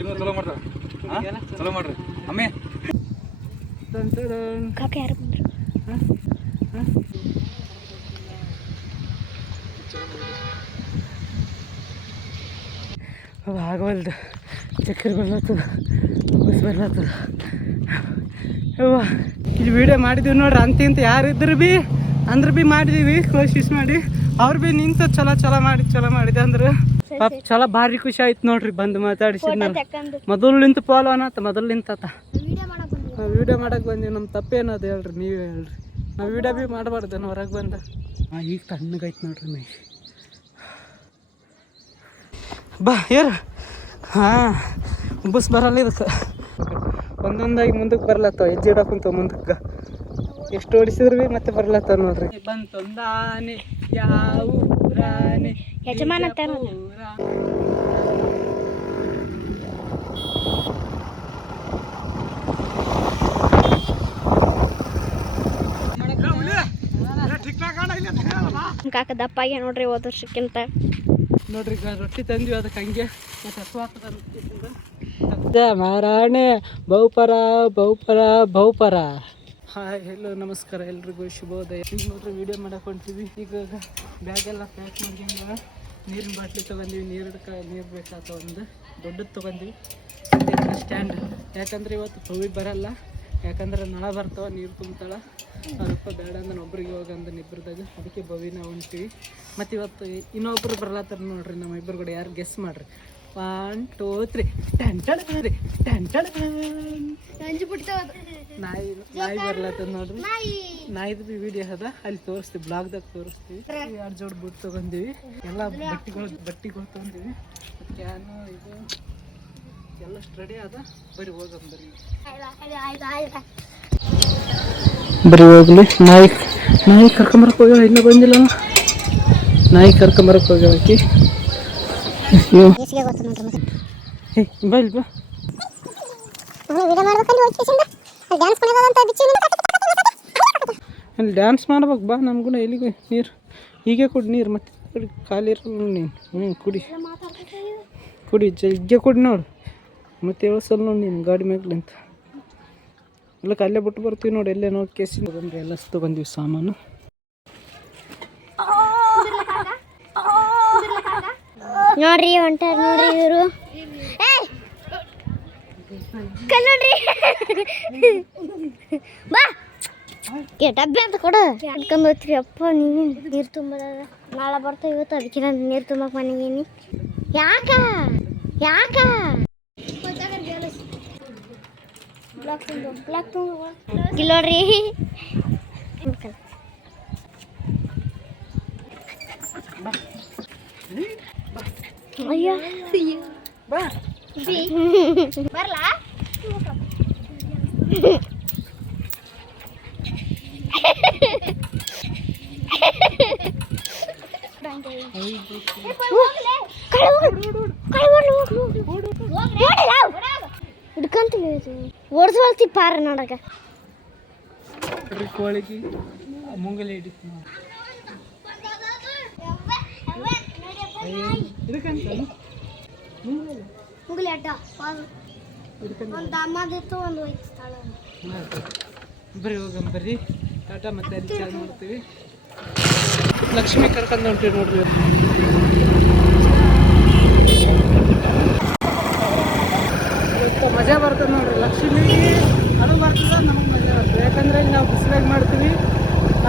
Shooting ಚಲೋ ಮಾಡ್ತಾರ ಚಲೋ ಮಾಡ್ರಿ ಅಮ್ಮೆ ಕಾಕ ಯಾರು ಬಂದ್ರು ಆಗವಲ್ದು ಚಕ್ಕರ್ ಬರ್ಲತ್ತದ ಬಸ್ ಬರ್ಲತ್ತದ ಅವ್ವ ಇಲ್ಲಿ ವಿಡಿಯೋ ಮಾಡಿದೀವಿ ನೋಡ್ರಿ ಅಂತಿಂತ ಯಾರಿದ್ರು ಭೀ ಅಂದ್ರೆ ಭೀ ಮಾಡಿದೀವಿ ಕೋಶಿಶ್ ಮಾಡಿ ಅವ್ರು ಭೀ ನಿಂತು ಚಲೋ ಮಾಡಿದೆ ಅಂದ್ರೆ ಪಾಪ ಚಲೋ ಭಾರಿ ಖುಷಿ ಆಯ್ತು ನೋಡ್ರಿ ಬಂದು ಮಾತಾಡಿಸಿದ್ ನಾನು ಮೊದಲು ನಿಂತು ಫಾಲೋ ಅನ್ನತ್ತ ಮೊದಲು ನಿಂತತ್ತ ನಾವು ವಿಡಿಯೋ ಮಾಡಕ್ಕೆ ಬಂದೀವಿ ನಮ್ಮ ತಪ್ಪೇನದು ಹೇಳ್ರಿ ನೀವೇ ಹೇಳ್ರಿ ನಾವು ವಿಡಿಯೋ ಭೀ ಮಾಡಬಾರ್ದು ಹೊರಗೆ ಬಂದ ಈಗ ತಣ್ಣಗೈತೆ ನೋಡ್ರಿ ಮೈ ಬಾ ಏರು ಹಾಂ ಬಸ್ ಬರಲ್ಲ ಇದಕ್ಕೆ ಒಂದೊಂದಾಗಿ ಮುಂದಕ್ಕೆ ಬರ್ಲತ್ತವ ಹೆಜ್ಜೆ ಇಡಕ್ಕಂತ ಮುಂದಕ್ಕೆ ಎಷ್ಟು ಓಡಿಸಿದ್ರು ಭೀ ಮತ್ತೆ ಬರ್ಲತ್ತವ ನೋಡ್ರಿ ಬಂತೊಂದಾನೆ ಯಾವ ಊರಾನೆ ಯಜಮಾನ ಕಾಕ ದಪ್ಪಾಗಿ ನೋಡ್ರಿ ಹೋದ ವರ್ಷಕ್ಕಿಂತ ನೋಡ್ರಿ ಈಗ ರೊಟ್ಟಿ ತಂದ್ವಿ ಅದಕ್ಕೆ ಹಂಗೆ ಮಾರಾಣೆ ಬಹುಪರ ಹಾಯ್ ಹೆಲೋ ನಮಸ್ಕಾರ ಎಲ್ರಿಗೂ ಶುಭೋದಯ. ಈಗ ನೋಡ್ರಿ ವಿಡಿಯೋ ಮಾಡಕ್ಕೆ ಹೊಂಟಿವಿ. ಈಗ ಬ್ಯಾಗೆಲ್ಲ ಪ್ಯಾಕ್ ಮಾಡ್ಕೊಂಡಾಗ ನೀರಿನ ಬಾಟ್ಲಿ ತೊಗೊಂಡಿವಿ. ನೀರು ಬೇಕಾತ ಒಂದು ದೊಡ್ಡದು ತೊಗೊಂಡಿವಿ. ಸ್ಟ್ಯಾಂಡ್ ಯಾಕಂದ್ರೆ ಇವತ್ತು ಪವಿ ಬರಲ್ಲ, ಯಾಕಂದ್ರೆ ನಳ ಬರ್ತಾವ ನೀರು ತುಂಬ್ತಾಳ. ಅದಪ್ಪ ಬೇಡ ಅಂದ್ರೆ ಒಬ್ರಿಗೆ ಹೋಗಿ ಅಂದ್ರೆ ಇಬ್ಬರದಾಗ ಅದಕ್ಕೆ ಬವಿನ ಹೊಂಟಿವಿ. ಮತ್ತು ಇವತ್ತು ಇನ್ನೊಬ್ರು ಬರ್ಲತ್ತಾರ ನೋಡ್ರಿ ನಮ್ಮ ಇಬ್ಬರು ಕೂಡ. ಯಾರು ಗೆಸ್ ಮಾಡ್ರಿ? 1 2 3 ನಾಯಿ ಬರ್ಲತ್ತದ ನೋಡ್ರಿ. ನಾಯಿದು ಭೀ ವಿಡಿಯೋ ಅದ, ಅಲ್ಲಿ ತೋರಿಸ್ತೀವಿ, ಬ್ಲಾಗ್ದಾಗ ತೋರಿಸ್ತೀವಿ. 2 ಜೋಡಿ ಬುಟ್ ತೊಗೊಂಡಿವಿ, ಎಲ್ಲ ಬಟ್ಟಿಗಳು ತೊಗೊಂಡಿವಿ. ಕ್ಯಾನು ಇದು ಎಲ್ಲ ಸ್ಟಡಿ ಅದ. ಬರೀ ಹೋಗಂಬರಿ ಹೋಗ್ಲಿ. ನಾಯಿ ಕರ್ಕೊಂಬರಕ್ಕೆ ಹೋಗ್ಯಾವ, ಇನ್ನೂ ಬಂದಿಲ್ಲ. ನಾಯಿ ಕರ್ಕೊಂಬರಕ್ಕೆ ಹೋಗ್ಯಾವ ಆಕಿ. ಬಾ ಅಲ್ಲಿ ಡ್ಯಾನ್ಸ್ ಮಾಡ್ಬೇಕು. ಬಾ ನಮ್ಗೂ ಎಲ್ಲಿಗೆ ನೀರು ಹೀಗೆ ಕೊಡಿ ನೀರು, ಮತ್ತೆ ಖಾಲಿ ಇರಲ್ಲ ನೀನು. ಕುಡಿ ಜಗ್ಗೆ ಕೊಡಿ ನೋಡು. ಮತ್ತೆ ಸಲ ನೋಡಿ ನೀನು ಗಾಡಿ ಮ್ಯಾಗ್ಲಿ ಅಂತ ಎಲ್ಲಕ್ಕೆ ಅಲ್ಲೇ ಬಿಟ್ಟು ಬರ್ತೀವಿ ನೋಡಿ. ಎಲ್ಲೇ ನೋಡಿ ಕೇಸಿಂದ ಬಂದ್ರೆ ಎಲ್ಲ ತೊಗೊಂಡಿವಿ ಸಾಮಾನು. ನೋಡ್ರಿ ಹೊಂಟಾರ ನೋಡ್ರಿ ಇವರು. ನೋಡ್ರಿ ಬಾ ಡಬ್ಬೆ ಅಂತ ಕೊಡು ಅನ್ಕೊಂಡು ಹೋಗ್ತೀರಿ. ಅಪ್ಪ ನೀವು ನೀರು ತುಂಬೋದ ನಾಳೆ ಬರ್ತಾವ ಇವತ್ತು, ಅದಕ್ಕೆ ನಾನು ನೀರು ತುಂಬಕ್ಕೆ ಬಂದಿದ್ದೀನಿ. ಯಾಕ ಕಿಲೋಡ್ರಿ ಅಯ್ಯ ಬರ್ಲಾ ಹಿಡ್ಕಂತಿಲ್ಲ ಓಡಿಸ್ವಲ್ತಿ ಪಾರ ನೋಡಕ. ಕೋಳಿಗೆ ಮುಂಗಲಿ ಹಿಡಿತು ಮುಗಲಿ ಅಡ್ಡ ಒಂದು ಅಮ್ಮದಿತ್ತು ಒಂದು ಹೋಯ್ತು. ಬರ್ರಿ ಹೋಗಂಬರ್ರಿ ಟಾಟಾ. ಮತ್ತೆ ಅಲ್ಲಿ ಚಾರ್ಜ್ ಮಾಡ್ತೀವಿ. ಲಕ್ಷ್ಮಿ ಕರ್ಕೊಂಡು ಹೊಂಟಿವಿ ನೋಡ್ರಿ. ಮಜಾ ಬರ್ತದೆ ನೋಡ್ರಿ. ಲಕ್ಷ್ಮಿ ಅದು ಬರ್ತದೆ, ನಮಗೆ ಮಜಾ ಬರ್ತದೆ. ಯಾಕಂದ್ರೆ ಈಗ ನಾವು ಬಿಸಿಲಾಗಿ ಮಾಡ್ತೀವಿ,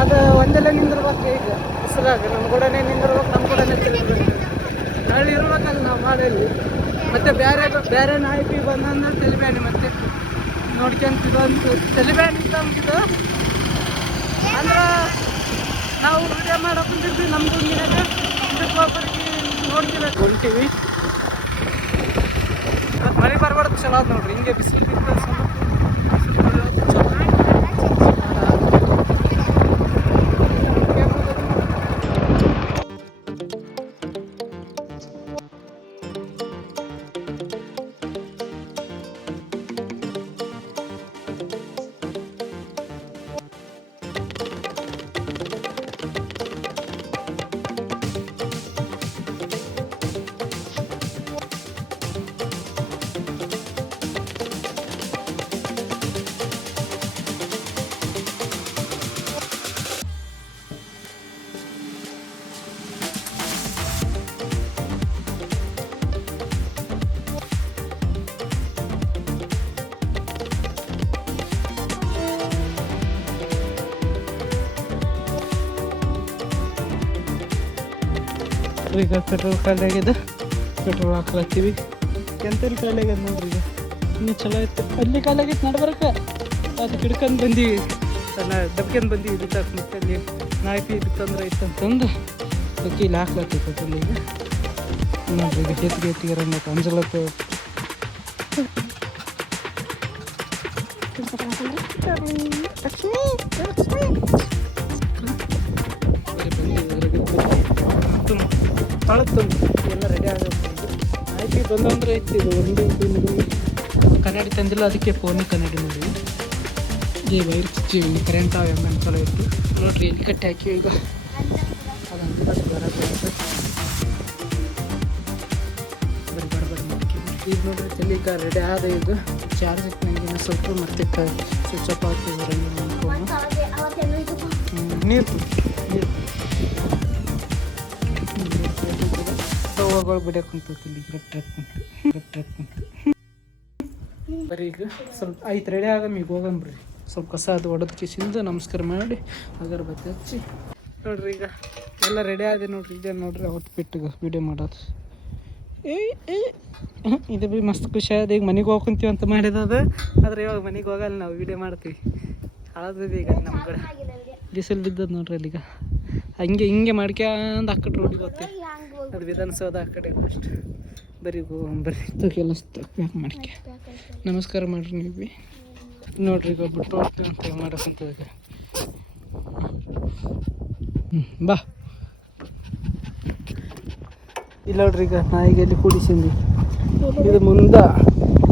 ಅದು ಒಂದೆಲ್ಲ ನಿಂದಿರ್ಬೇಕು. ಈಗ ಬಿಸಿಲಾಗ ನಮ್ಮ ಕೂಡನೇ ನಿಂದಿರ್ಬೇಕು, ನಮ್ಮ ಕೂಡನೇ ತಿರ್ಬೇಕು. ಹಳ್ಳಿ ಇರ್ಬೇಕಲ್ಲ ನಾವು ಮಾಡಲ್ಲಿ. ಮತ್ತು ಬೇರೆ ನಾಯಿ ಬಂದಂದ್ರೆ ತಲೆಬ್ಯಾನಿ ಮತ್ತೆ ನೋಡ್ಕೊಂತಿದ್ದು ತಲೆಬ್ಯಾನಿ ಇದ್ದಂಗಿದ್ದು ಅಂದ್ರೆ ನಾವು ವಿಡಿಯೋ ಮಾಡೋಕ್ಕಿದ್ವಿ. ನಮ್ಮದು ನೋಡ್ತಿಬೇಕು ಹೊಂಟೀವಿ. ಮತ್ತು ಮಳೆ ಬರಬಾರ್ದು ಚಲೋ ಆಯ್ತು ನೋಡ್ರಿ. ಹಿಂಗೆ ಬಿಸಿಲು ಬಿದ್ದ ಈಗ ಪೆಟ್ರೋಲ್ ಖಾಲಿ ಆಗಿದೆ, ಪೆಟ್ರೋಲ್ ಹಾಕ್ಲತ್ತೀವಿ. ಎಂತೆಲ್ಲಿ ಖಾಲಿ ಆಗ್ಯದ ನೋಡ್ರಿ ಈಗ. ಇನ್ನೂ ಚಲೋ ಐತೆ. ಅಲ್ಲಿ ಖಾಲಿ ಆಗೈತೆ ನಡ್ಬರಕ್ಕೆ, ಅದು ಹಿಡ್ಕೊಂಡು ಬಂದೀವಿ, ಡಬ್ಕೊಂಡು ಬಂದೀವಿ ಇದಕ್ಕೆ. ಮತ್ತೆ ಅಲ್ಲಿ ನಾಯಿ ಪಿ ತೊಂದರೆ ಐತೆ ಅಂತಂದು ಅದಕ್ಕೆ ಇಲ್ಲಿ ಹಾಕ್ಲತ್ತೀವಿ ಪೆಟ್ರೋಲ್ ಈಗ. ನೋಡ್ರಿ ಈಗ ಎತ್ತಿಗೆ ರಂಗಕ್ಕೆ ಅಂಜಲಕ್ಕೆ ಎಲ್ಲ ರೆಡಿ ಆಗೋದು. ಆಯ್ತು ಬಂದಂದ್ರೆ ಐತಿ ಇದು ಒಂದು ಕನ್ನಡಿ ತಂದಿಲ್ಲ, ಅದಕ್ಕೆ ಫೋನಿಗೆ ಕನ್ನಡಿ ನೋಡಿ ಈ ವೈರ್ ಚುಚ್ಚಿ ಕರೆಂಟ್ ಎಮ್ಮೆ ಚಲೋ ಇತ್ತು ನೋಡ್ರಿ. ಎಲ್ಲಿ ಕಟ್ಟಿ ಹಾಕಿ ಈಗ ಅದಂತ ಬರೋದು ಬರಬಾರ್ದು ಮಾಡ್ತೀವಿ ಈಗ ನೋಡ್ರಿ. ತಲೆ ಈಗ ರೆಡಿ ಆದ ಈಗ ಚಾರ್ಜ್ ನಂಗಿನ ಸ್ವಲ್ಪ ಮತ್ತೆ ಸ್ವಿಚ್ ಆಫ್ ಆಗ್ತದೆ. ನೀರು ಹೂವುಗಳು ಬಿಡಕ್ಕೆ ಕುಂತಲ್ಲಿ ಬರೀ ಈಗ ಸ್ವಲ್ಪ ಆಯ್ತು ರೆಡಿ ಆಗಮ್ಮ. ಈಗ ಹೋಗಂಬ್ರಿ, ಸ್ವಲ್ಪ ಕಸ ಅದು ಹೊಡೆದು ಕಿಸಿಂದ ನಮಸ್ಕಾರ ಮಾಡಿ ಅಗರಬತ್ತಿ ಹಚ್ಚಿ ನೋಡ್ರಿ. ಈಗ ಎಲ್ಲ ರೆಡಿ ಆಗಿದೆ ನೋಡ್ರಿ. ಇದೇ ನೋಡ್ರಿ ಅವತ್ತು ಬಿಟ್ಟು ವೀಡಿಯೋ ಮಾಡೋದು. ಇದು ಭೀ ಮಸ್ತ್ ಖುಷಿ ಆದ. ಈಗ ಮನೆಗೆ ಹೋಗ್ಕೊಂತೀವಿ ಅಂತ ಮಾಡಿದದು, ಆದರೆ ಇವಾಗ ಮನೆಗೆ ಹೋಗಲ್ಲ, ನಾವು ವೀಡಿಯೋ ಮಾಡ್ತೀವಿ. ಹಾಳಾದ್ವಿ ಈಗ ನಮ್ಮ ಕಡೆ ಬಿಸಿಲು ಬಿದ್ದದ್ದು ನೋಡ್ರಿ ಅಲ್ಲಿಗ. ಹಂಗೆ ಹಿಂಗೆ ಮಾಡ್ಕ್ಯಾಂದು ಆ ಕಡೆ ರೋಡಿಗೆ ಹೋಗ್ತೀವಿ. ಅದು ವಿಧಾನಸೌಧ ಆ ಕಡೆ ಅಷ್ಟು ಬರೀ ಬರ್ರಿ ಕೆಲಸ ಪ್ಯಾಕ್ ಮಾಡ್ಕೆ ನಮಸ್ಕಾರ ಮಾಡ್ರಿ ನೀವು ಭೀ ನೋಡ್ರಿ. ಈಗ ಬಿಟ್ಟು ಹೋಗ್ತೀವಿ ಅಂತ ಮಾಡಕ್ಕಂತದಾಗ ಬಾ. ಇಲ್ಲ ನೋಡ್ರಿ ಈಗ ನಾಯಿಗೆ ಎಲ್ಲಿ ಕೂಡಿಸಿಂದಿ. ಇದು ಮುಂದ,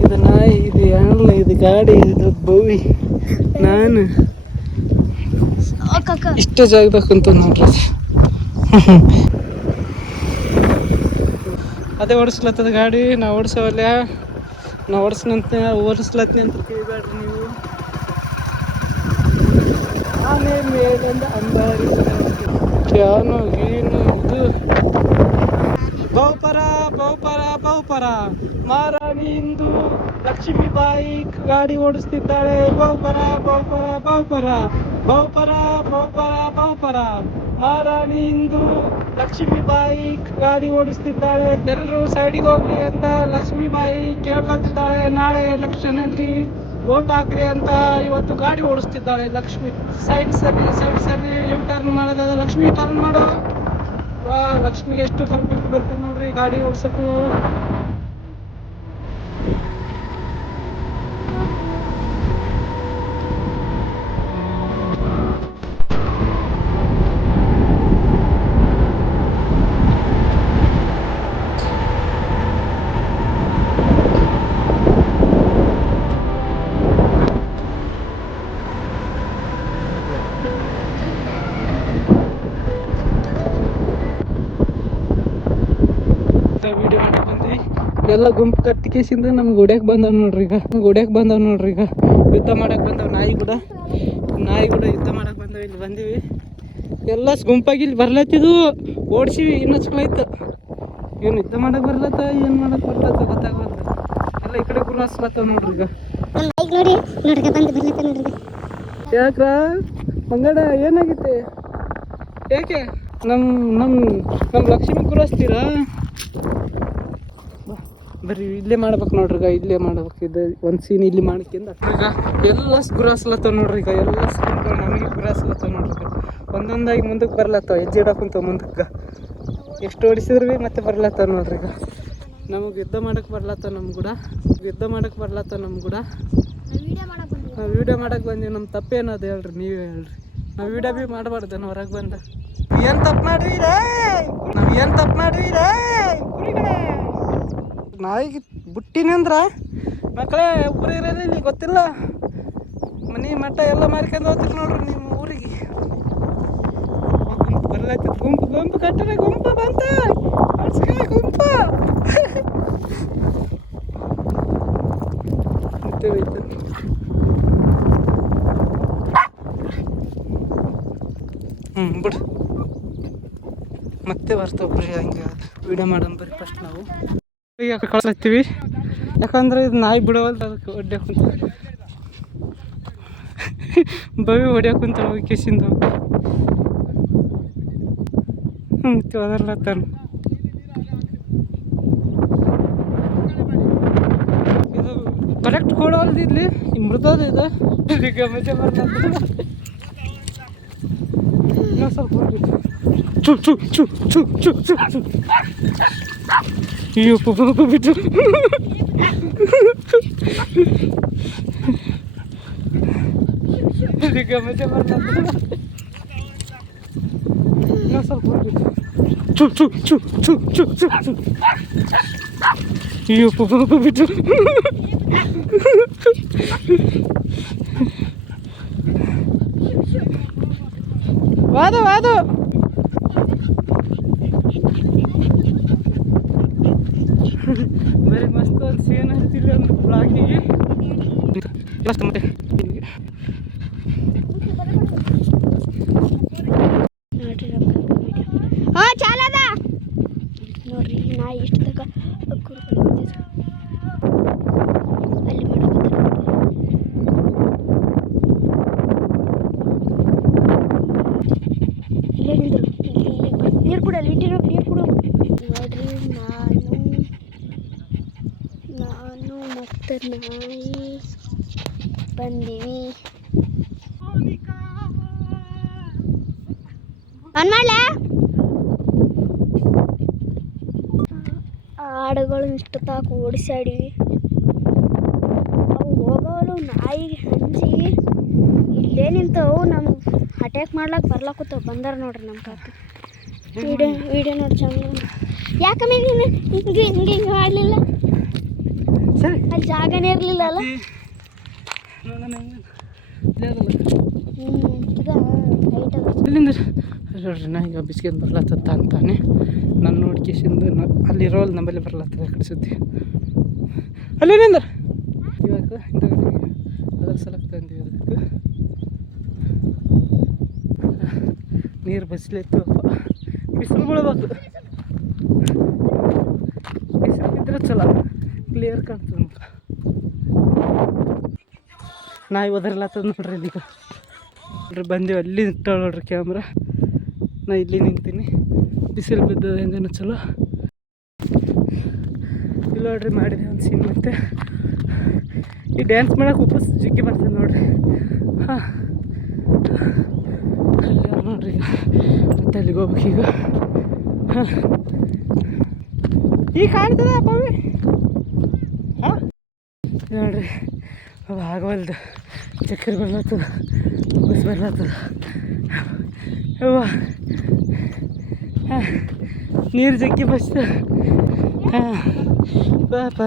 ಇದು ನಾಯಿ, ಇದು ಯಾಣಲ್ಲ, ಇದು ಗಾಡಿ, ಇದು ಬವಿ, ನಾನು ಇಷ್ಟ ಜಾಗದಾಗ ಕುಂತ ನೋಡ್ರಿ. ಅದೇ ಓಡಿಸ್ಲತ್ತದ ಗಾಡಿ. ನಾವು ಓಡಿಸೋವಲ್ಲ, ನಾವು ಓಡಿಸ್ಲತ್ತೀನಿ ಅಂತ ಕೇಳಬೇಡ್ರಿ ನೀವು. ಆನೆ ಮೇಲೊಂದು ಅಂಬಾರಿ ಕ್ಯಾನು ಗೀನು ಇದು ಬಹುಪರ ಬಹುಪರ ಬಹುಪರ ಮಹಾರಾಣಿ ಇಂದು ಲಕ್ಷ್ಮೀಬಾಯಿ ಗಾಡಿ ಓಡಿಸ್ತಿದ್ದಾಳೆ. ಬಹುಪರ ಬಹುಪರ ಬಹುಪರ ಬಹುಪರ ಬಹುಪರ ಬಹುಪರ ಮಹಾರಾಣಿ ಇಂದು ಲಕ್ಷ್ಮೀಬಾಯಿ ಗಾಡಿ ಓಡಿಸ್ತಿದ್ದಾಳೆ. ಎಲ್ಲರೂ ಸೈಡಿಗೆ ಹೋಗ್ಲಿ ಅಂತ ಲಕ್ಷ್ಮೀಬಾಯಿ ಕೇಳ್ಕೊತಿದ್ದಾಳೆ. ನಾಳೆ ಎಲೆಕ್ಷನಲ್ಲಿ ವೋಟ್ ಹಾಕ್ರಿ ಅಂತ ಇವತ್ತು ಗಾಡಿ ಓಡಿಸ್ತಿದ್ದಾಳೆ ಲಕ್ಷ್ಮಿ. ಸೈಡ್ ಸರಿ ಯು ಟರ್ನ್ ಮಾಡೋದ. ಲಕ್ಷ್ಮಿ ಟರ್ನ್ ಮಾಡು. ಲಕ್ಷ್ಮಿಗೆ ಎಷ್ಟು ತರಬೇತಿ ಬರ್ತದೆ ನೋಡ್ರಿ ಗಾಡಿ ಓಡಿಸೋಕ್ಕೂ. ವಿಡಿಯೋ ಮಾಡಿ ಬಂದ್ವಿ. ಎಲ್ಲ ಗುಂಪು ಕಟ್ಟಿಕೇಸಿಂದ ನಮ್ಗೆ ಹೊಡ್ಯಕ್ಕೆ ಬಂದವ್ ನೋಡ್ರಿ. ಈಗ ಯುದ್ಧ ಮಾಡಕ್ಕೆ ಬಂದವ್. ನಾಯಿ ಕೂಡ ಯುದ್ಧ ಮಾಡಕ್ಕೆ ಬಂದವು. ಇಲ್ಲಿ ಬಂದೀವಿ ಎಲ್ಲ ಗುಂಪಾಗಿ. ಇಲ್ಲಿ ಬರ್ಲತ್ತಿದ್ದು ಓಡಿಸಿವಿ, ಇನ್ನೂ ಚಲೋ ಇತ್ತು. ಏನು ಯುದ್ಧ ಮಾಡಕ್ಕೆ ಬರ್ಲತ್ತ, ಏನು ಮಾಡಕ್ಕೆ ಬರ್ಲತ್ತ ಗೊತ್ತಾಗಲ್ಲ. ಎಲ್ಲ ಈ ಕಡೆ ಗುರುಸ್ಲತ್ತವ ನೋಡ್ರಿ. ಈಗ ಯಾಕ್ರ ಮಂಗಡ ಏನಾಗಿತ್ತೆ? ಯಾಕೆ ನಮ್ಮ ಲಕ್ಷ್ಮಿ ಗುರುಸ್ತೀರಾ? ಬರೀ ಇಲ್ಲೇ ಮಾಡ್ಬೇಕು ನೋಡ್ರಿ. ಈಗ ಇಲ್ಲೇ ಮಾಡ್ಬೇಕು. ಇದು ಒಂದು ಸೀನ್ ಇಲ್ಲಿ ಮಾಡ್ಕಿಂದ ಈಗ ಎಲ್ಲ ಗುರಾಸ್ಲತ್ತವ ನೋಡ್ರಿ. ಈಗ ಎಲ್ಲ ಸ್ಕೂಲ್ಗಳು ನಮಗೆ ಗುರಾಸ್ಲತ್ತವ ನೋಡ್ರಿ. ಒಂದೊಂದಾಗಿ ಮುಂದಕ್ಕೆ ಬರ್ಲತ್ತವ, ಹೆಜ್ಜೆ ಇಡಕ್ಕಂತವ ಮುಂದಕ್ಕೆ. ಎಷ್ಟು ಓಡಿಸಿದ್ರು ಭೀ ಮತ್ತೆ ಬರ್ಲತ್ತವ ನೋಡ್ರಿ. ಈಗ ನಮಗೆ ಯುದ್ಧ ಮಾಡಕ್ಕೆ ಬರ್ಲತ್ತವ ನಮ್ಮ ಕೂಡ. ನಾವು ವೀಡಿಯೋ ಮಾಡಕ್ಕೆ ಬಂದೀವಿ. ನಮ್ಮ ತಪ್ಪೇನದು ಹೇಳ್ರಿ, ನೀವೇ ಹೇಳ್ರಿ. ನಾವು ವೀಡಿಯೋ ಭೀ ಮಾಡಬಾರ್ದು ಹೊರಗೆ ಬಂದ. ಏನು ತಪ್ಪು ಮಾಡಿವೀರೇ ಕುರಿಗಳೇ? ನಾಯಿಗೆ ಬುಟ್ಟಿನಿ ಅಂದ್ರ ಮಕ್ಕಳೇ ಒಬ್ಬರು ಇರೋಲ್ಲ ಇಲ್ಲಿ, ಗೊತ್ತಿಲ್ಲ. ಮನೆ ಮಠ ಎಲ್ಲ ಮಾರ್ಕೊಂಡು ಹೋಗ್ತೀರಿ ನೋಡ್ರಿ ನಿಮ್ಮ ಊರಿಗೆ. ಬರ್ಲತ್ತಿತ್ತು ಗುಂಪು ಕಟ್ಟರೆ ಗುಂಪು ಬಂತ ಗುಂಪು ಮತ್ತೆ ಹೋಯ್ತು. ಬಿಡು ಮತ್ತೆ ಬರ್ತಾವ್ರಿ. ಹಂಗೆ ವೀಡಿಯೋ ಮಾಡೋಣ ಬರ್ರಿ. ಫಸ್ಟ್ ನಾವು ಈಗ ಕಳ್ಸತ್ತೀವಿ, ಯಾಕಂದ್ರೆ ಇದು ನಾಯಿ ಬಿಡೋವಲ್ದು. ಅದಕ್ಕೆ ಹೊಡ್ಯಕ್ಕೆ ಕುಂತ ಬವಿ ಹೊಡ್ಯಕ್ಕೆ ಕುಂತ ಹೋಗಿ ಕೇಸಿಂದ. ತಿಳದರ್ಲತ್ತಾನ ಕರೆಕ್ಟ್ ಕೊಡೋಲ್ದಿರ್ಲಿ ಈ ಮೃತದ ಇದೆ ಈಗ ಮಜಾ ಬರ್ತದೆ ಇನ್ನೊಂದು ಸ್ವಲ್ಪ ಹೋಗ್ಬಿಟ್ಟು ಚು ಚು ಚು ಚು ಚು ಚು ಚು ಅಯ್ಯೋ ಪಾಪ ಬಿಟ್ಟು ಈಗ ಮಜಾ ಬರ್ತದೆ ಇನ್ನೊಂದು ಸ್ವಲ್ಪ ಹೋಗ್ಬಿಟ್ಟು ಚು ಚು ಚು ಚು ಚು ಚು ಚು ಅಯ್ಯೋ ಪಾಪ ಬಿಟ್ಟು ವಾದು ವಾದು ಬರೀ ಮಸ್ತ್ ಒಂದು ಸೀನ್ ಆಗ್ತಿಲ್ಲ ಒಂದು ಬ್ಲಾಗಿಗೆ ಮತ್ತೆ ಹಾಂ ಚಾಲದ ನೋಡ್ರಿ ನಾ ಇಷ್ಟು ತನಕ ಅಲ್ಲಿ ಇಲ್ಲೇ ನಿಂದ್ರು ನೀರು ಕೂಡ ಲಿಟ್ಟಿರೋ ನೀರು ಕೂಡ ನೋಡ್ರಿ ನಾನು ಮತ್ತು ನಾಯಿ ಬಂದೀವಿ ಆನ್ ಮಾಡ್ಲಾ ಆಡುಗಳು ಇಷ್ಟು ತಾಕ ಓಡಿಸಾಡಿವಿ ಅವು ಹೋಗೋಲು ನಾಯಿಗೆ ಹಂಚಿ ಇಲ್ಲೇ ನಿಂತವು ನಮ್ಗೆ ಅಟ್ಯಾಕ್ ಮಾಡ್ಲಾಕ ಬರ್ಲಾಕತ್ತಾವ ಬಂದಾರ ನೋಡ್ರಿ ನಮ್ಮ ಕಾಕ ವಿಡಿಯೋ ನೋಡಿ ಚಂದ ಯಾಕಮ್ಮೆ ನೀನು ಹಿಂಗೆ ಹಿಂಗೆ ಹಿಂಗೆ ಮಾಡಲಿಲ್ಲ ಸರಿ ಅಲ್ಲಿ ಜಾಗನೇ ಇರಲಿಲ್ಲ ಅಲ್ಲ ಇಲ್ಲಿಂದ ನೋಡ್ರಿ ನಾ ಈಗ ಬಿಸ್ಕೆಟ್ ಬರ್ಲತ್ತದ ಅಂತಾನೆ ನಾನು ನೋಡ್ಕೇಸಿಂದು ಅಲ್ಲಿ ರೋಲ್ ನಮ್ಮಲ್ಲಿ ಬರ್ಲತ್ತದ ಆ ಕಡೆ ಸುದ್ದಿ ಅಲ್ಲಿ ನಿಂದ್ರ ಇವಾಗ ಹಿಂದಗಡೆಗೆ ಅದ್ರ ಸಲಕ್ ತಂದೀವಿ ಅದಕ್ಕೆ ನೀರು ಬಸ್ಲಿತ್ತಪ್ಪ ಬಿಸಿಲು ಬೀಳ್ಬೇಕು ಬಿಸಿಲು ಬಿದ್ದರೆ ಚಲೋ ಕ್ಲಿಯರ್ ಕಾಣ್ತದೆ ಮುಖ ನಾಯಿ ಒದರ್ಲತ್ತದ ನೋಡ್ರಿ ಇಲ್ಲಿಗ ನೋಡ್ರಿ ಬಂದೀವಿ ಅಲ್ಲಿ ನಿಂತಾಳ ನೋಡ್ರಿ ಕ್ಯಾಮ್ರಾ ನಾ ಇಲ್ಲಿ ನಿಂತೀನಿ ಬಿಸಿಲು ಬಿದ್ದದ ಎಂದೇನು ಚಲೋ ಇಲ್ಲಿ ನೋಡ್ರಿ ಮಾಡಿದೆ ಒಂದು ಸೀನ್ ಮತ್ತೆ ಈ ಡ್ಯಾನ್ಸ್ ಮಾಡೋಕೆ ವಾಪಸ್ ಜಿಗ್ಗಿ ಬರ್ತದೆ ನೋಡ್ರಿ ಹಾಂ ಅಲ್ಲಿ ನೋಡ್ರಿ ಈಗ ಮತ್ತೆ ಅಲ್ಲಿಗೆ ಹೋಗ್ಬೇಕು ಈಗ ಹಾಂ ಈಗ ಕಾಣ್ತದ ಪವಿ ಹಾಂ ನೋಡ್ರಿ ಅವು ಆಗವಲ್ದು ಚಕ್ಕೆರೆ ಬರ್ಲತ್ತದ ಬಸ್ ಬರ್ಲತ್ತದ ಅವ್ವ ಹಾಂ ನೀರು ಜಗ್ಗಿ ಬಸ್ತ ಹಾಂ ಪಾಪ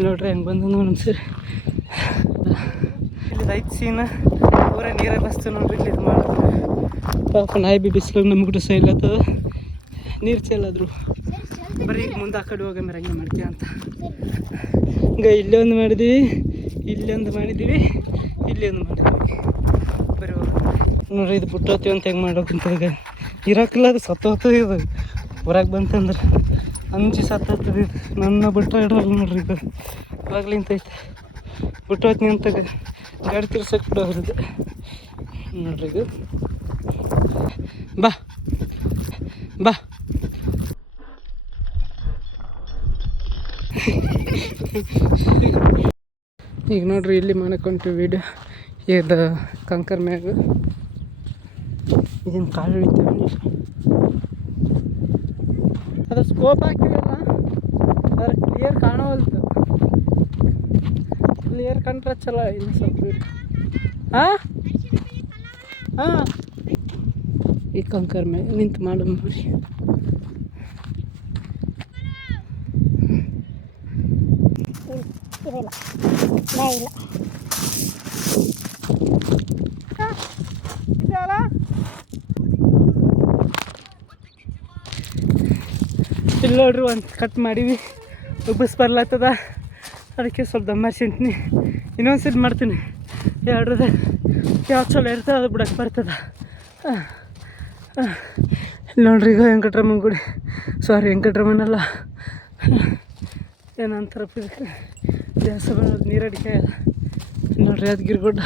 ನೋಡ್ರಿ ಹೆಂಗೆ ಬಂದು ನೋಡಿ ಸರಿ ಇಲ್ಲಿ ಐದು ಸೀನ ಪೂರ ನೀರೇ ಬಸ್ತು ನೋಡ್ರಿ ಇಲ್ಲಿ ಇದು ಮಾಡೋದು ಪಾಪ ನಾಯಿ ಬಿ ಬಿಸಿಲು ನಮ್ಗೆ ಸಹ ಇಲ್ಲತ್ತದ ನೀರು ಚೆಲ್ಲಾದ್ರು ಬರೀ ಮುಂದೆ ಆ ಕಡೆ ಹೋಗಂದ್ರೆ ಹಂಗೆ ಮಾಡ್ತೀಯ ಅಂತ ಈಗ ಇಲ್ಲೇ ಒಂದು ಮಾಡಿದ್ದೀವಿ ಇಲ್ಲೇ ಒಂದು ಮಾಡಿದ್ದೀವಿ ಇಲ್ಲಿ ಒಂದು ಮಾಡಿದ್ದೀವಿ ಬರೀ ನೋಡ್ರಿ ಇದು ಬಿಟ್ಟೋತೀವಿ ಅಂತ ಹೆಂಗೆ ಮಾಡೋಕ್ಕಂತ ಈಗ ಇರೋಕ್ಕಿಲ್ಲ ಅದು ಸತ್ತೋಗ್ತದೆ ಇದು ಹೊರಗೆ ಬಂತಂದ್ರೆ ಅಂಜಿ ಸತ್ತೋಗ್ತದೆ ಇದು ನನ್ನ ಬಿಟ್ಟರೆ ಇಡೋಲ್ಲ ನೋಡ್ರಿ ಈಗ ಇವಾಗ್ಲಿಂತೈತೆ ಬಿಟ್ಟೋತ್ನಿ ಅಂತ ಗಾಡಿ ತಿರ್ಸಕ್ಕೆ ಬಿಡೋದು ನೋಡ್ರಿ ಇದು ಬಾ ಬಾ ಈಗ ನೋಡ್ರಿ ಇಲ್ಲಿ ಮಾಡಕೊಂತೀವಿ ವಿಡಿಯೋ ಇದು ಕಂಕರ್ ಮ್ಯಾಗ ಇದನ್ನು ಕಾಲು ಹಿಡಿತೇವೆ ಅದ್ರ ಸ್ಕೋಪ್ ಹಾಕಿದಲ್ಲ ಅದ್ರ ಕ್ಲಿಯರ್ ಕಾಣವಲ್ತು ಕ್ಲಿಯರ್ ಕಂಡ್ರೆ ಚಲೋ ಇನ್ನು ಸ್ವಲ್ಪ ಹಾಂ ಹಾಂ ಈ ಕಂಕರ್ ಮ್ಯಾಗ ನಿಂತು ಮಾಡೋ ನೋಡಿ ಇಲ್ಲ ಇಲ್ಲಿ ನೋಡ್ರಿ ಒಂದು ಕಟ್ ಮಾಡೀವಿ ಬಸ್ ಬರ್ಲತ್ತದ ಅದಕ್ಕೆ ಸ್ವಲ್ಪ ದಮ್ಮರ್ಸಿಂತೀನಿ ಇನ್ನೊಂದು ಸರಿ ಮಾಡ್ತೀನಿ ಎರಡ್ರದ ಯಾವ ಚಲೋ ಇರ್ತದೆ ಅದು ಬಿಡಕ್ಕೆ ಬರ್ತದ ಇಲ್ಲಿ ನೋಡ್ರಿ ಈಗ ವೆಂಕಟರಮಣ ಗುಡಿ ಸಾರಿ ವೆಂಕಟರಮಣಲ್ಲ ಏನಂತಾರಪ್ಪ ಇದಕ್ಕೆ ದೇವಸ್ಥಾನ ನೀರಡಿಕೆ ನೋಡ್ರಿ ಯಾದಗಿರಿ ಗುಡ್ಡ